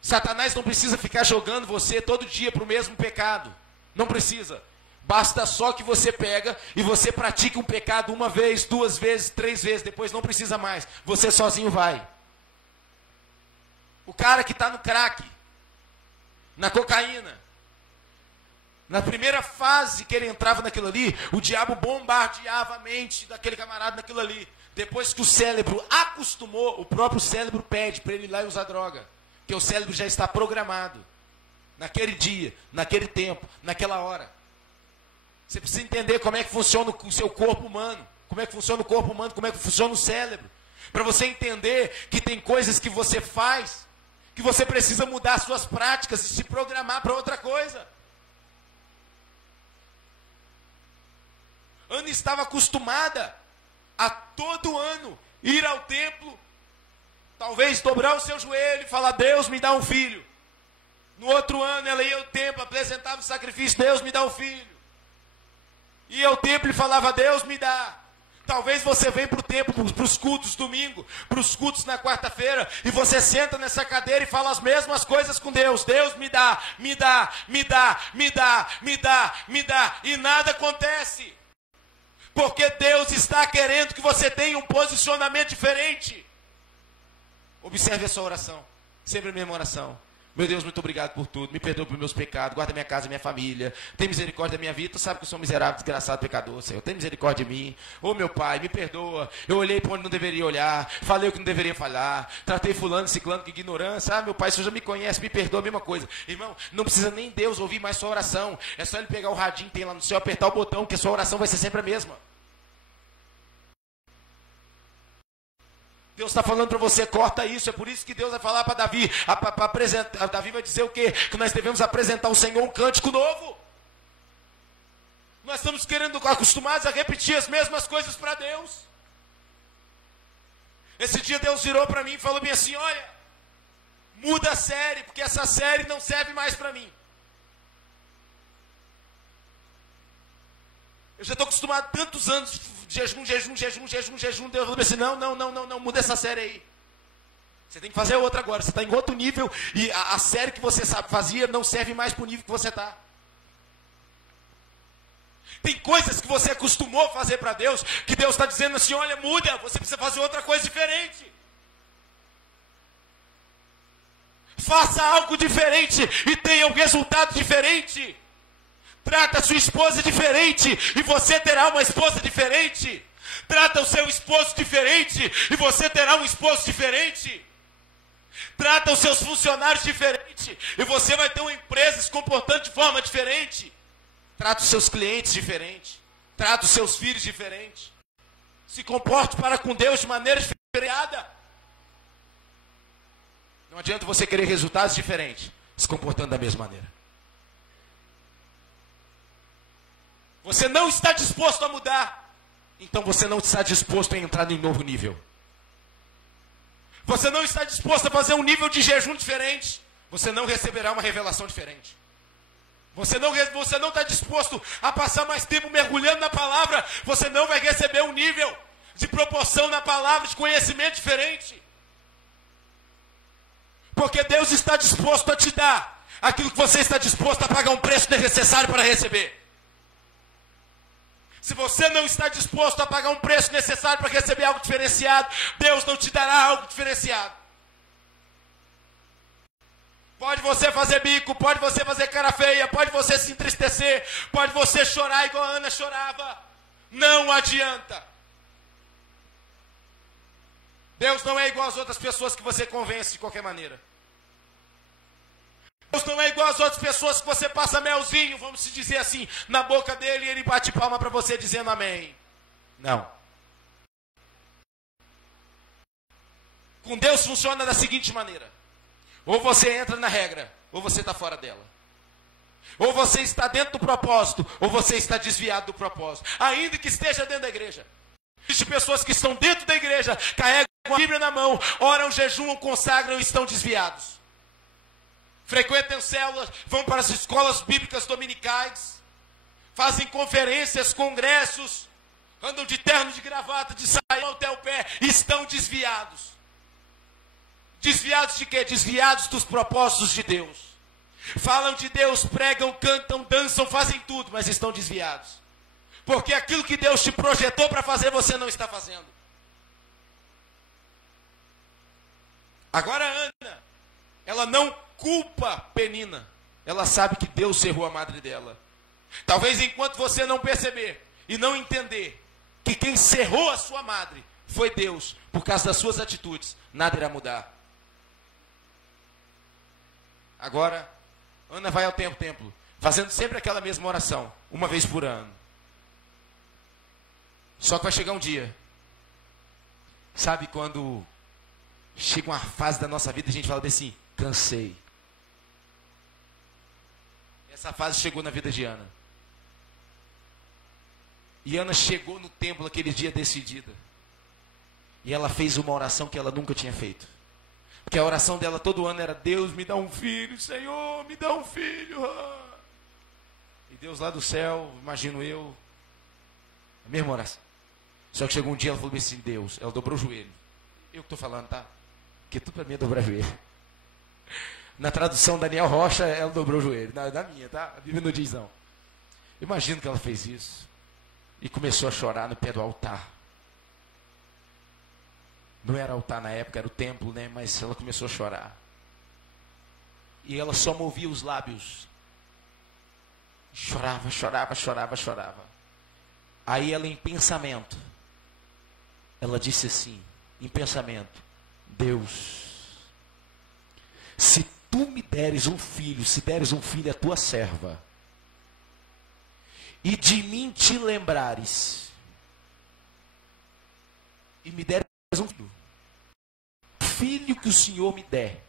Satanás não precisa ficar jogando você todo dia para o mesmo pecado. Não precisa. Basta só que você pega e você pratica um pecado 1 vez, 2 vezes, 3 vezes. Depois não precisa mais. Você sozinho vai. O cara que está no crack, na cocaína, na primeira fase que ele entrava naquilo ali, o diabo bombardeava a mente daquele camarada naquilo ali. Depois que o cérebro acostumou, o próprio cérebro pede para ele ir lá e usar droga. Porque o cérebro já está programado. Naquele dia, naquele tempo, naquela hora. Você precisa entender como é que funciona o seu corpo humano. Como é que funciona o corpo humano, como é que funciona o cérebro. Para você entender que tem coisas que você faz, que você precisa mudar suas práticas e se programar para outra coisa. Ana estava acostumada a todo ano ir ao templo, talvez dobrar o seu joelho e falar: Deus, me dá um filho. No outro ano ela ia ao templo, apresentava o sacrifício: Deus, me dá um filho. Ia ao templo e falava: Deus, me dá. Talvez você venha para o templo, para os cultos domingo, para os cultos na quarta-feira, e você senta nessa cadeira e fala as mesmas coisas com Deus: Deus, me dá, me dá, me dá, me dá, me dá, me dá, e nada acontece. Porque Deus está querendo que você tenha um posicionamento diferente. Observe a sua oração, sempre a mesma oração: meu Deus, muito obrigado por tudo, me perdoa por meus pecados, guarda minha casa e minha família, tem misericórdia da minha vida, tu sabe que eu sou um miserável, desgraçado, pecador, Senhor, tem misericórdia de mim. Ô meu Pai, me perdoa, eu olhei para onde não deveria olhar, falei o que não deveria falar, tratei fulano, ciclano com ignorância. Ah, meu Pai, o Senhor já me conhece, me perdoa, a mesma coisa. Irmão, não precisa nem Deus ouvir mais sua oração, é só Ele pegar o radinho que tem lá no céu, apertar o botão, que a sua oração vai ser sempre a mesma. Deus está falando para você: corta isso. É por isso que Deus vai falar para Davi, para apresentar. Davi vai dizer o quê? Que nós devemos apresentar ao Senhor um cântico novo. Nós estamos acostumados a repetir as mesmas coisas para Deus. Esse dia Deus virou para mim e falou bem assim: olha, muda a série, porque essa série não serve mais para mim. Eu já estou acostumado a tantos anos de jejum. Deus falou assim: não, muda essa série aí. Você tem que fazer outra agora. Você está em outro nível e a série que você fazia não serve mais para o nível que você está. Tem coisas que você acostumou a fazer para Deus, que Deus está dizendo assim: olha, muda, você precisa fazer outra coisa diferente. Faça algo diferente e tenha um resultado diferente. Trata a sua esposa diferente e você terá uma esposa diferente. Trata o seu esposo diferente e você terá um esposo diferente. Trata os seus funcionários diferente e você vai ter uma empresa se comportando de forma diferente. Trata os seus clientes diferente. Trata os seus filhos diferente. Se comporte para com Deus de maneira diferenciada. Não adianta você querer resultados diferentes se comportando da mesma maneira. Você não está disposto a mudar, então você não está disposto a entrar em novo nível. Você não está disposto a fazer um nível de jejum diferente, você não receberá uma revelação diferente. Você não está disposto a passar mais tempo mergulhando na palavra, você não vai receber um nível de proporção na palavra, de conhecimento diferente. Porque Deus está disposto a te dar aquilo que você está disposto a pagar um preço necessário para receber. Se você não está disposto a pagar um preço necessário para receber algo diferenciado, Deus não te dará algo diferenciado. Pode você fazer bico, pode você fazer cara feia, pode você se entristecer, pode você chorar igual a Ana chorava. Não adianta. Deus não é igual às outras pessoas que você convence de qualquer maneira. Deus não é igual às outras pessoas que você passa melzinho, vamos se dizer assim, na boca dele e ele bate palma para você dizendo amém. Não. Com Deus funciona da seguinte maneira: ou você entra na regra, ou você está fora dela. Ou você está dentro do propósito, ou você está desviado do propósito. Ainda que esteja dentro da igreja. Existem pessoas que estão dentro da igreja, carregam a Bíblia na mão, oram, jejuam, consagram e estão desviados. Frequentam células, vão para as escolas bíblicas dominicais, fazem conferências, congressos, andam de terno, de gravata, de saião até o pé, e estão desviados. Desviados de quê? Desviados dos propósitos de Deus. Falam de Deus, pregam, cantam, dançam, fazem tudo, mas estão desviados. Porque aquilo que Deus te projetou para fazer, você não está fazendo. Agora Ana, ela não culpa Penina. Ela sabe que Deus cerrou a madre dela. Talvez enquanto você não perceber e não entender que quem cerrou a sua madre foi Deus, por causa das suas atitudes, nada irá mudar. Agora, Ana vai ao templo, fazendo sempre aquela mesma oração, uma vez por ano. Só que vai chegar um dia Sabe quando chega uma fase da nossa vida e a gente fala bem assim, cansei. Essa fase chegou na vida de Ana. E Ana chegou no templo aquele dia decidida. E ela fez uma oração que ela nunca tinha feito. Porque a oração dela todo ano era, Deus me dá um filho, Senhor, me dá um filho. E Deus lá do céu, imagino eu, a mesma oração. Só que chegou um dia ela falou assim, Deus, ela dobrou o joelho. Eu que estou falando, tá? Porque tudo para mim é dobrar o joelho. Na tradução Daniel Rocha, ela dobrou o joelho. Na minha, tá? A Bíblia não diz não. Imagino que ela fez isso. E começou a chorar no pé do altar. Não era altar na época, era o templo, né? Mas ela começou a chorar. E ela só movia os lábios. Chorava, chorava, chorava, chorava. Aí ela em pensamento, ela disse assim, em pensamento, Deus, se tu me deres um filho, se deres um filho à tua serva, e de mim te lembrares, e me deres um filho que o Senhor me der,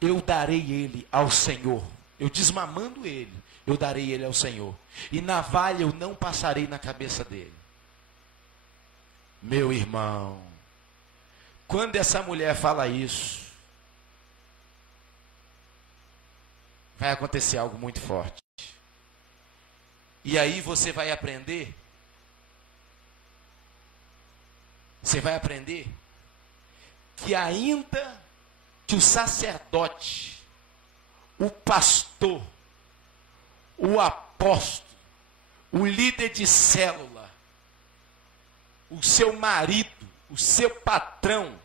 eu darei ele ao Senhor. Eu desmamando ele, eu darei ele ao Senhor. E navalha eu não passarei na cabeça dele. Meu irmão, quando essa mulher fala isso, vai acontecer algo muito forte. E aí você vai aprender. Você vai aprender que ainda que o sacerdote, o pastor, o apóstolo, o líder de célula, o seu marido, o seu patrão,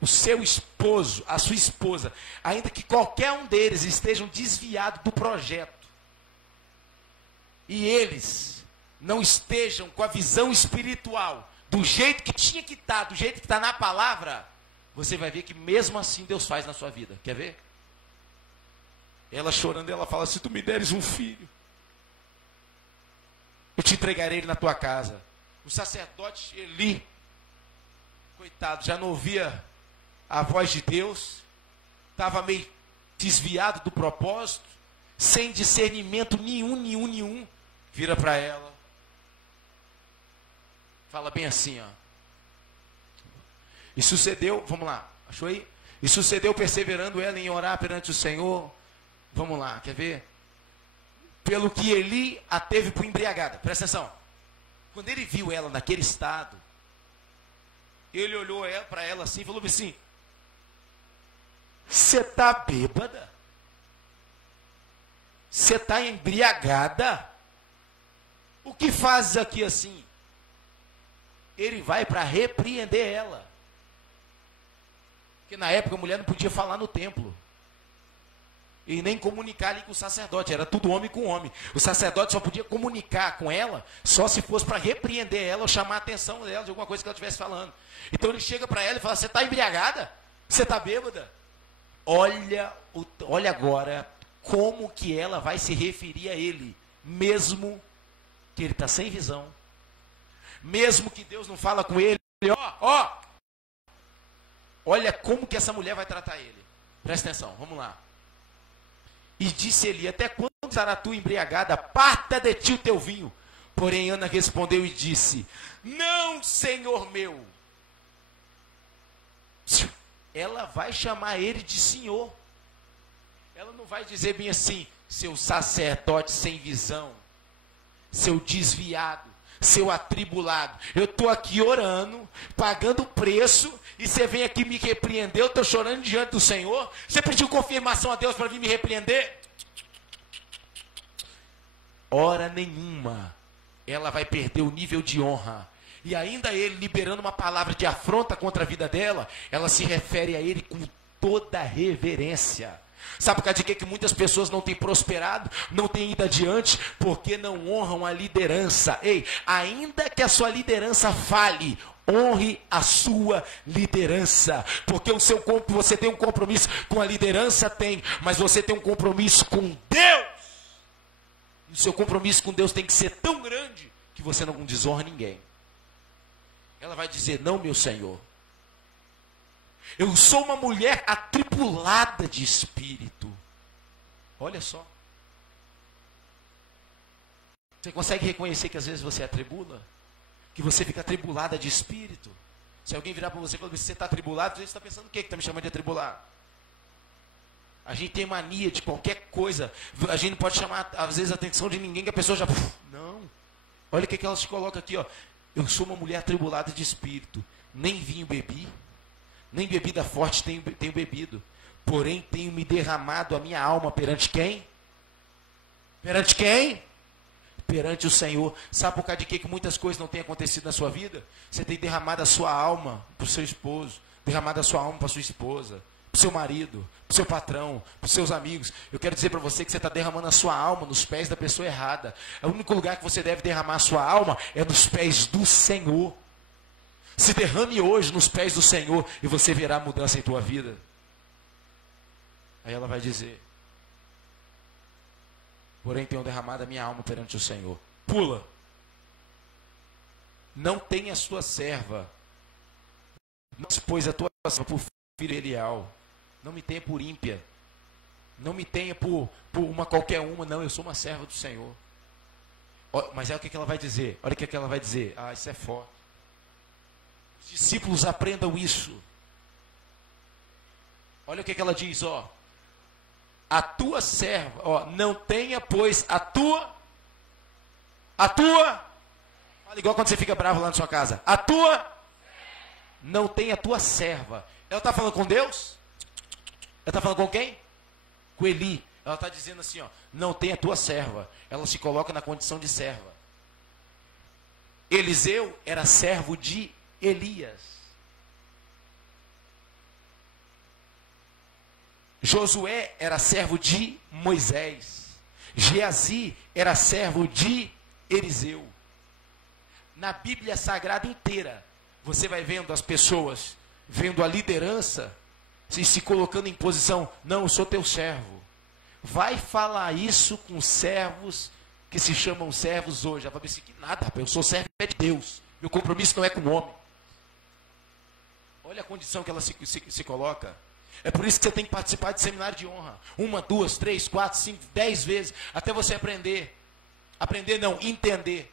o seu esposo, a sua esposa, ainda que qualquer um deles estejam desviados do projeto, e eles não estejam com a visão espiritual, do jeito que tinha que estar, do jeito que está na palavra, você vai ver que mesmo assim Deus faz na sua vida. Quer ver? Ela chorando, ela fala, se tu me deres um filho, eu te entregarei ele na tua casa. O sacerdote Eli, coitado, já não ouvia a voz de Deus, estava meio desviado do propósito, sem discernimento nenhum, vira para ela, fala bem assim, ó. E sucedeu, vamos lá, achou aí? E sucedeu perseverando ela em orar perante o Senhor. Vamos lá, quer ver? Pelo que Eli a teve por embriagada. Presta atenção. Quando ele viu ela naquele estado, ele olhou para ela assim e falou assim, você está bêbada? Você está embriagada? O que fazes aqui assim? Ele vai para repreender ela. Porque na época a mulher não podia falar no templo. E nem comunicar ali com o sacerdote. Era tudo homem com homem. O sacerdote só podia comunicar com ela só se fosse para repreender ela ou chamar a atenção dela de alguma coisa que ela estivesse falando. Então ele chega para ela e fala, você está embriagada? Você está bêbada? Olha agora como que ela vai se referir a ele. Mesmo que ele está sem visão. Mesmo que Deus não fala com ele. Ó. Olha como que essa mulher vai tratar ele. Presta atenção, vamos lá. E disse Eli, até quando estará tu embriagada? Parta de ti o teu vinho. Porém Ana respondeu e disse, não, Senhor meu. Ela vai chamar ele de Senhor. Ela não vai dizer bem assim, seu sacerdote sem visão, seu desviado, seu atribulado. Eu estou aqui orando, pagando preço, e você vem aqui me repreender, eu estou chorando diante do Senhor. Você pediu confirmação a Deus para vir me repreender? Hora nenhuma. Ela vai perder o nível de honra. E ainda ele, liberando uma palavra de afronta contra a vida dela, ela se refere a ele com toda reverência. Sabe por causa de que muitas pessoas não têm prosperado, não têm ido adiante? Porque não honram a liderança. Ei, ainda que a sua liderança fale, honre a sua liderança. Porque você tem um compromisso com a liderança, tem, mas você tem um compromisso com Deus. E o seu compromisso com Deus tem que ser tão grande que você não desonra ninguém. Ela vai dizer: não, meu Senhor. Eu sou uma mulher atribulada de espírito. Olha só. Você consegue reconhecer que às vezes você atribula? Que você fica atribulada de espírito? Se alguém virar para você e falar: você está atribulado, você está pensando o que está me chamando de atribular? A gente tem mania de qualquer coisa. A gente não pode chamar, às vezes, a atenção de ninguém, que a pessoa já... Não. Olha o que ela se coloca aqui, ó. Eu sou uma mulher atribulada de espírito. Nem vinho bebi, nem bebida forte tenho bebido. Porém, tenho me derramado a minha alma perante quem? Perante quem? Perante o Senhor. Sabe por causa de que muitas coisas não têm acontecido na sua vida? Você tem derramado a sua alma para o seu esposo, derramado a sua alma para a sua esposa, para o seu marido, para o seu patrão, para os seus amigos. Eu quero dizer para você que você está derramando a sua alma nos pés da pessoa errada. O único lugar que você deve derramar a sua alma é nos pés do Senhor. Se derrame hoje nos pés do Senhor e você verá a mudança em tua vida. Aí ela vai dizer: porém tenho derramado a minha alma perante o Senhor. Pula. Não tenha sua serva, não se pôs a tua serva por filho Elial. Não me tenha por ímpia. Não me tenha por uma qualquer uma. Não, eu sou uma serva do Senhor. Mas é o que ela vai dizer. Olha o que ela vai dizer. Ah, isso é forte. Os discípulos aprendam isso. Olha o que ela diz, ó. A tua serva, ó, não tenha, pois, a tua. Fala igual quando você fica bravo lá na sua casa. A tua. Não tenha a tua serva. Ela está falando com Deus? Ela está falando com quem? Com Eli. Ela está dizendo assim, ó, não tenha a tua serva. Ela se coloca na condição de serva. Eliseu era servo de Elias. Josué era servo de Moisés. Geazi era servo de Eliseu. Na Bíblia Sagrada inteira, você vai vendo as pessoas, vendo a liderança, se colocando em posição: não, eu sou teu servo. Vai falar isso com servos que se chamam servos hoje. Ela vai dizer que nada, rapaz, eu sou servo de Deus. Meu compromisso não é com o homem. Olha a condição que ela se coloca. É por isso que você tem que participar de seminário de honra. 1, 2, 3, 4, 5, 10 vezes. Até você aprender. Aprender não, entender.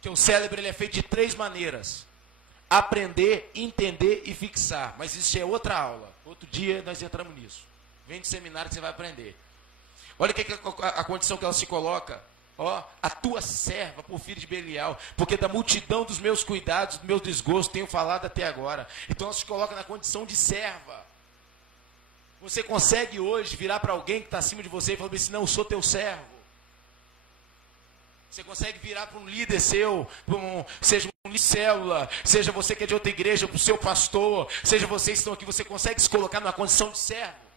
Que o cérebro ele é feito de 3 maneiras. Aprender, entender e fixar. Mas isso é outra aula. Outro dia nós entramos nisso. Vem de seminário que você vai aprender. Olha a condição que ela se coloca. Ó, a tua serva, por filho de Belial, porque da multidão dos meus cuidados, dos meus desgostos, tenho falado até agora. Então ela se coloca na condição de serva. Você consegue hoje virar para alguém que está acima de você e falar assim: não, eu sou teu servo. Você consegue virar para um líder seu, seja um líder de célula, seja você que é de outra igreja, para o seu pastor, seja vocês que estão aqui, você consegue se colocar numa condição de servo.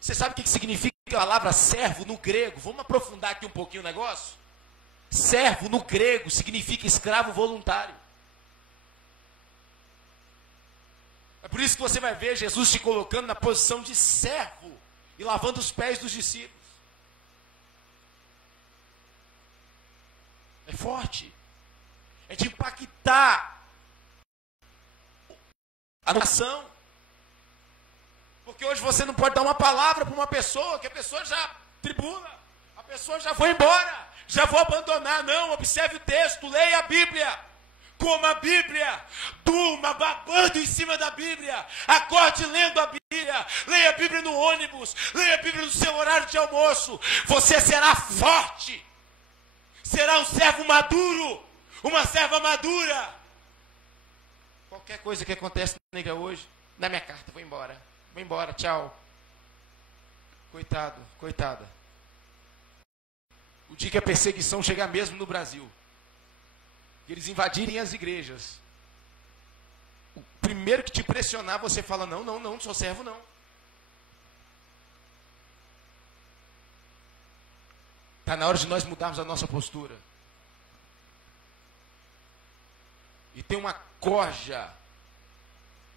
Você sabe o que significa a palavra servo no grego? Vamos aprofundar aqui um pouquinho o negócio? Servo no grego significa escravo voluntário. É por isso que você vai ver Jesus se colocando na posição de servo e lavando os pés dos discípulos. É forte. É de impactar a nação. Porque hoje você não pode dar uma palavra para uma pessoa que a pessoa já tribula. A pessoa já foi embora. Já vou abandonar. Não, observe o texto, leia a Bíblia. Coma a Bíblia. Durma babando em cima da Bíblia. Acorde lendo a Bíblia. Leia a Bíblia no ônibus. Leia a Bíblia no seu horário de almoço. Você será forte. Será um servo maduro. Uma serva madura. Qualquer coisa que acontece na igreja hoje, na minha carta, vou embora. Vou embora, tchau. Coitado, coitada. O dia que a perseguição chegar mesmo no Brasil, que eles invadirem as igrejas, o primeiro que te pressionar, você fala: não, não, não, não sou servo não. Está na hora de nós mudarmos a nossa postura. E tem uma corja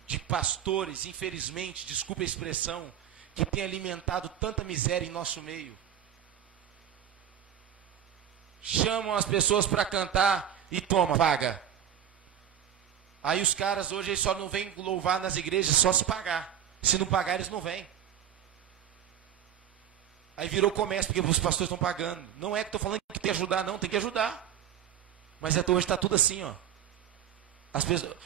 de pastores, infelizmente, desculpe a expressão, que tem alimentado tanta miséria em nosso meio. chamam as pessoas para cantar e toma, paga. Aí os caras hoje eles só não vêm louvar nas igrejas só se pagar. Se não pagar, eles não vêm. Aí virou comércio, porque os pastores estão pagando. Não é que estou falando que tem que ajudar, não, tem que ajudar. Mas até hoje está tudo assim, ó.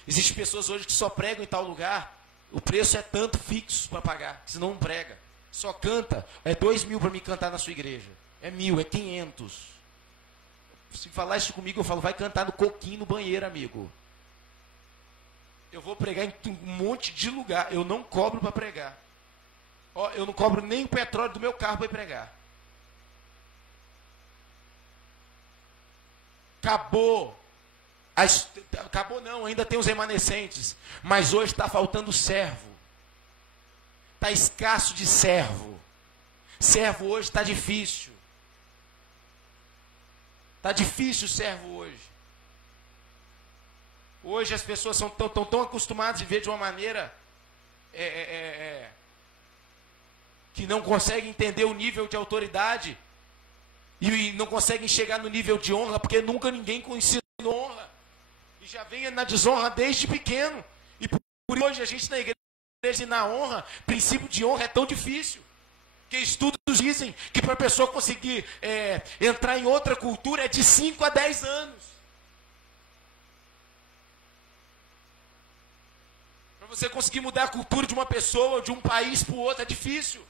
Existem pessoas hoje que só pregam em tal lugar, o preço é tanto fixo para pagar, senão não prega. Só canta, é 2.000 para me cantar na sua igreja. É 1.000, é 500. Se falar isso comigo, eu falo, vai cantar no coquinho no banheiro, amigo. Eu vou pregar em um monte de lugar, eu não cobro para pregar. Ó, eu não cobro nem o petróleo do meu carro para ir pregar. Acabou. Acabou não, ainda tem os remanescentes. Mas hoje está faltando servo. Está escasso de servo. Servo hoje está difícil. Está difícil o servo hoje. Hoje as pessoas estão tão acostumadas a viver de uma maneira que não conseguem entender o nível de autoridade e não conseguem chegar no nível de honra, porque nunca ninguém ensinou honra. E já vem na desonra desde pequeno. E por hoje a gente na igreja e na honra, princípio de honra é tão difícil. Porque estudos dizem que para a pessoa conseguir entrar em outra cultura é de 5 a 10 anos. Para você conseguir mudar a cultura de uma pessoa, de um país para o outro, é difícil.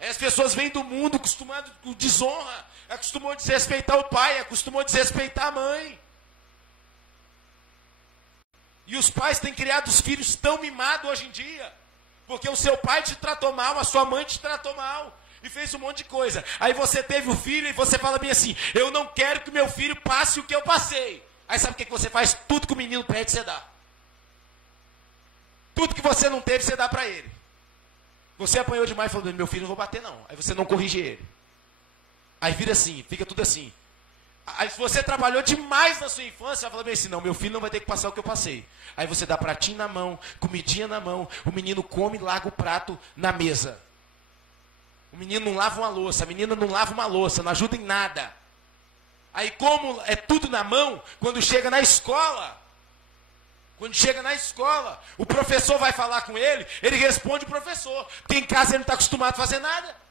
As pessoas vêm do mundo acostumadas com desonra, acostumou a desrespeitar o pai, acostumou a desrespeitar a mãe. E os pais têm criado os filhos tão mimados hoje em dia, porque o seu pai te tratou mal, a sua mãe te tratou mal, e fez um monte de coisa. Aí você teve o filho e você fala bem assim, eu não quero que meu filho passe o que eu passei. Aí sabe o que você faz? Tudo que o menino pede, você dá. Tudo que você não teve, você dá para ele. Você apanhou demais e falou, meu filho não vou bater não. Aí você não corrige ele. Aí vira assim, fica tudo assim. Aí se você trabalhou demais na sua infância, vai falar bem assim, não, meu filho não vai ter que passar o que eu passei. Aí você dá pratinho na mão, comidinha na mão, o menino come e larga o prato na mesa. O menino não lava uma louça, a menina não lava uma louça, não ajuda em nada. Aí como é tudo na mão, quando chega na escola, o professor vai falar com ele, ele responde o professor, porque em casa ele não está acostumado a fazer nada.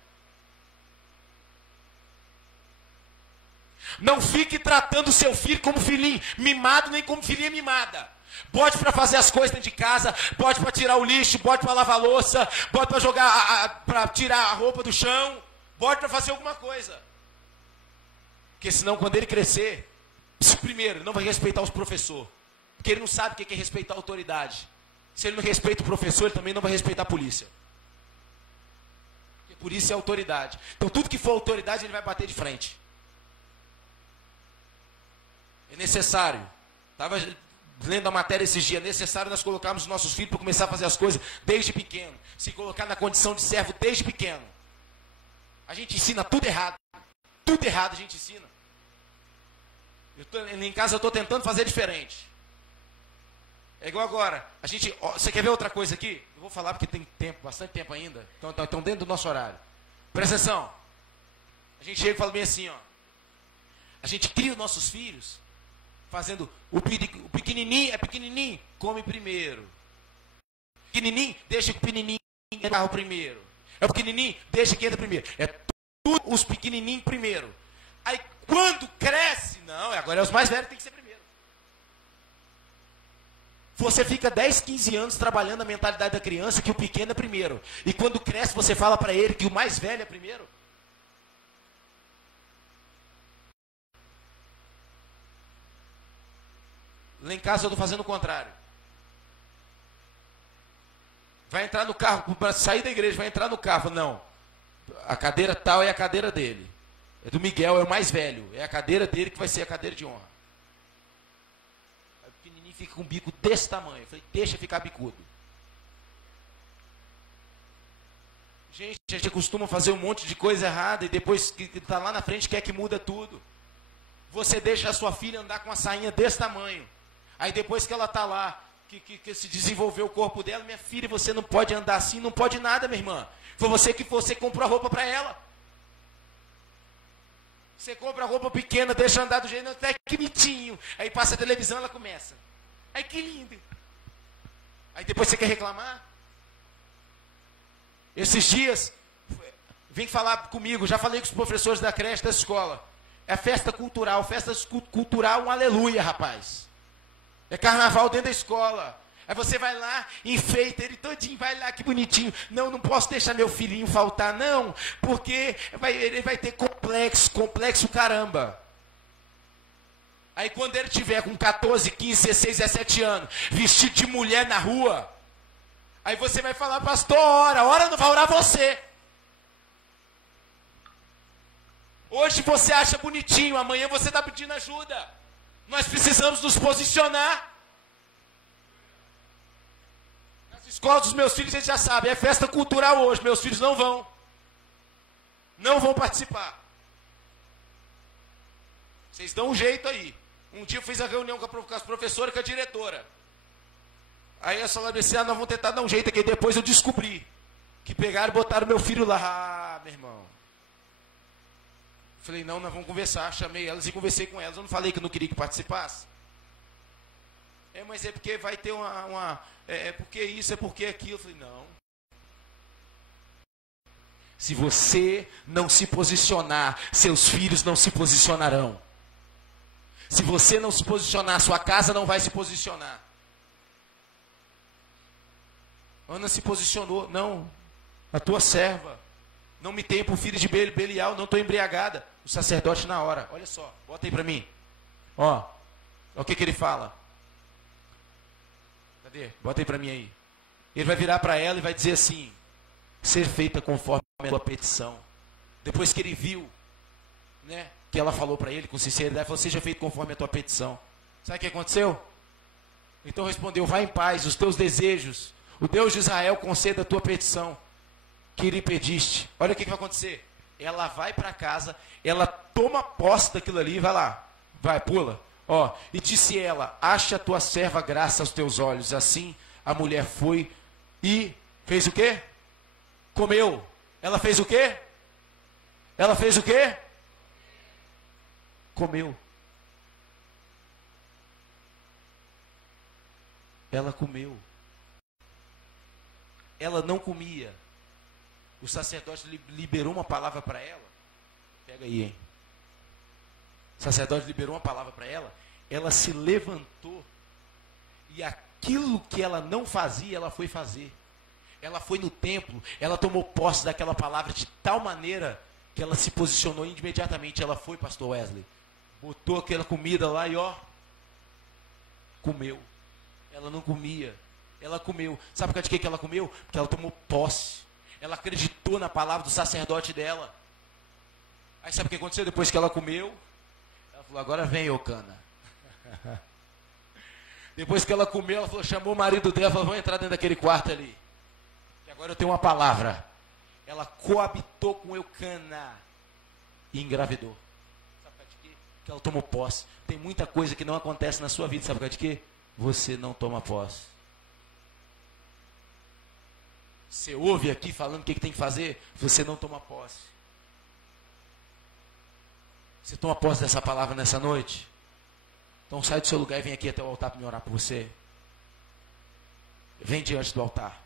Não fique tratando o seu filho como filhinho mimado, nem como filhinha mimada. Bote para fazer as coisas dentro de casa, bote para tirar o lixo, bote para lavar a louça, bote para jogar, para tirar a roupa do chão, bote para fazer alguma coisa. Porque senão quando ele crescer, primeiro, ele não vai respeitar os professores. Porque ele não sabe o que é respeitar a autoridade. Se ele não respeita o professor, ele também não vai respeitar a polícia. Porque polícia é autoridade. Então tudo que for autoridade, ele vai bater de frente. É necessário. Estava lendo a matéria esses dias. É necessário nós colocarmos os nossos filhos para começar a fazer as coisas desde pequeno. Se colocar na condição de servo desde pequeno. A gente ensina tudo errado. Tudo errado a gente ensina. Em casa eu estou tentando fazer diferente. É igual agora. Você quer ver outra coisa aqui? Eu vou falar porque tem tempo, bastante tempo ainda. Então dentro do nosso horário. Presta atenção. A gente chega e fala bem assim, ó. A gente cria os nossos filhos fazendo o pequenininho, come primeiro. Pequenininho, deixa que o pequenininho entra primeiro. É o pequenininho, deixa que entra primeiro. É tudo os pequenininhos primeiro. Aí quando cresce, não, agora é os mais velhos que tem que ser primeiro. Você fica 10, 15 anos trabalhando a mentalidade da criança que o pequeno é primeiro. E quando cresce, você fala para ele que o mais velho é primeiro. Lá em casa eu estou fazendo o contrário. Vai entrar no carro, para sair da igreja, vai entrar no carro. Não, a cadeira tal é a cadeira dele. É do Miguel, é o mais velho. É a cadeira dele que vai ser a cadeira de honra. Aí o pequenininho fica com um bico desse tamanho. Eu falei, deixa ficar bicudo. Gente, a gente costuma fazer um monte de coisa errada e depois que está lá na frente quer que muda tudo. Você deixa a sua filha andar com uma sainha desse tamanho. Aí depois que ela está lá, que se desenvolveu o corpo dela, minha filha, você não pode andar assim, não pode nada, minha irmã. Foi você que comprou a roupa para ela. Você compra roupa pequena, deixa andar do jeito, até que bonitinho. Aí passa a televisão, ela começa. Ai, que lindo. Aí depois você quer reclamar? Esses dias, vem falar comigo, já falei com os professores da creche, da escola. É festa cultural, um aleluia, rapaz. É carnaval dentro da escola. Aí você vai lá, enfeita ele todinho, vai lá, que bonitinho. Não posso deixar meu filhinho faltar, não, porque ele vai ter complexo caramba. Aí quando ele tiver com 14, 15, 16, 17 anos, vestido de mulher na rua, aí você vai falar, pastor, ora não vai orar você. Hoje você acha bonitinho, amanhã você está pedindo ajuda. Nós precisamos nos posicionar. Nas escolas dos meus filhos, eles já sabem, é festa cultural hoje, meus filhos não vão. Não vão participar. Vocês dão um jeito aí. Um dia eu fiz a reunião com as professoras e com a diretora. Aí a sala disse, nós vamos tentar dar um jeito aqui. Depois eu descobri que pegaram e botaram meu filho lá. Ah, meu irmão. Falei, não, nós vamos conversar. Chamei elas e conversei com elas. Eu não falei que eu não queria que participasse. Mas é porque vai ter é porque isso, é porque aquilo. Eu falei, não. Se você não se posicionar, seus filhos não se posicionarão. Se você não se posicionar, sua casa não vai se posicionar. Ana se posicionou. Não, a tua serva. Não me tenha por filho de Belial, não estou embriagada. O sacerdote na hora. Olha só, bota aí para mim. Ó, o que ele fala. Cadê? Bota aí para mim aí. Ele vai virar para ela e vai dizer assim, ser feita conforme a tua petição. Depois que ele viu, né, que ela falou para ele com sinceridade, falou, seja feito conforme a tua petição. Sabe o que aconteceu? Então respondeu, vai em paz, os teus desejos, o Deus de Israel conceda a tua petição que lhe pediste. Olha o que vai acontecer. Ela vai para casa, ela toma posse daquilo ali, vai lá, vai, pula. Ó, e disse ela, acha a tua serva graça aos teus olhos. Assim a mulher foi e fez o quê? Comeu. Ela fez o quê? Ela fez o quê? Comeu. Ela comeu. Ela não comia. O sacerdote liberou uma palavra para ela. Pega aí, hein? O sacerdote liberou uma palavra para ela. Ela se levantou. E aquilo que ela não fazia, ela foi fazer. Ela foi no templo. Ela tomou posse daquela palavra de tal maneira que ela se posicionou imediatamente. Ela foi, pastor Wesley. Botou aquela comida lá e ó. Comeu. Ela não comia. Ela comeu. Sabe por causa de que ela comeu? Porque ela tomou posse. Ela acreditou na palavra do sacerdote dela. Aí sabe o que aconteceu depois que ela comeu? Ela falou, agora vem, Eucana. Depois que ela comeu, ela falou, chamou o marido dela, falou, vamos entrar dentro daquele quarto ali. Que agora eu tenho uma palavra. Ela coabitou com Eucana e engravidou. Sabe por causa de quê? Porque ela tomou posse. Tem muita coisa que não acontece na sua vida. Sabe por causa de quê? Você não toma posse. Você ouve aqui falando o que tem que fazer, você não toma posse. Você toma posse dessa palavra nessa noite? Então sai do seu lugar e vem aqui até o altar para me orar por você. Vem diante do altar.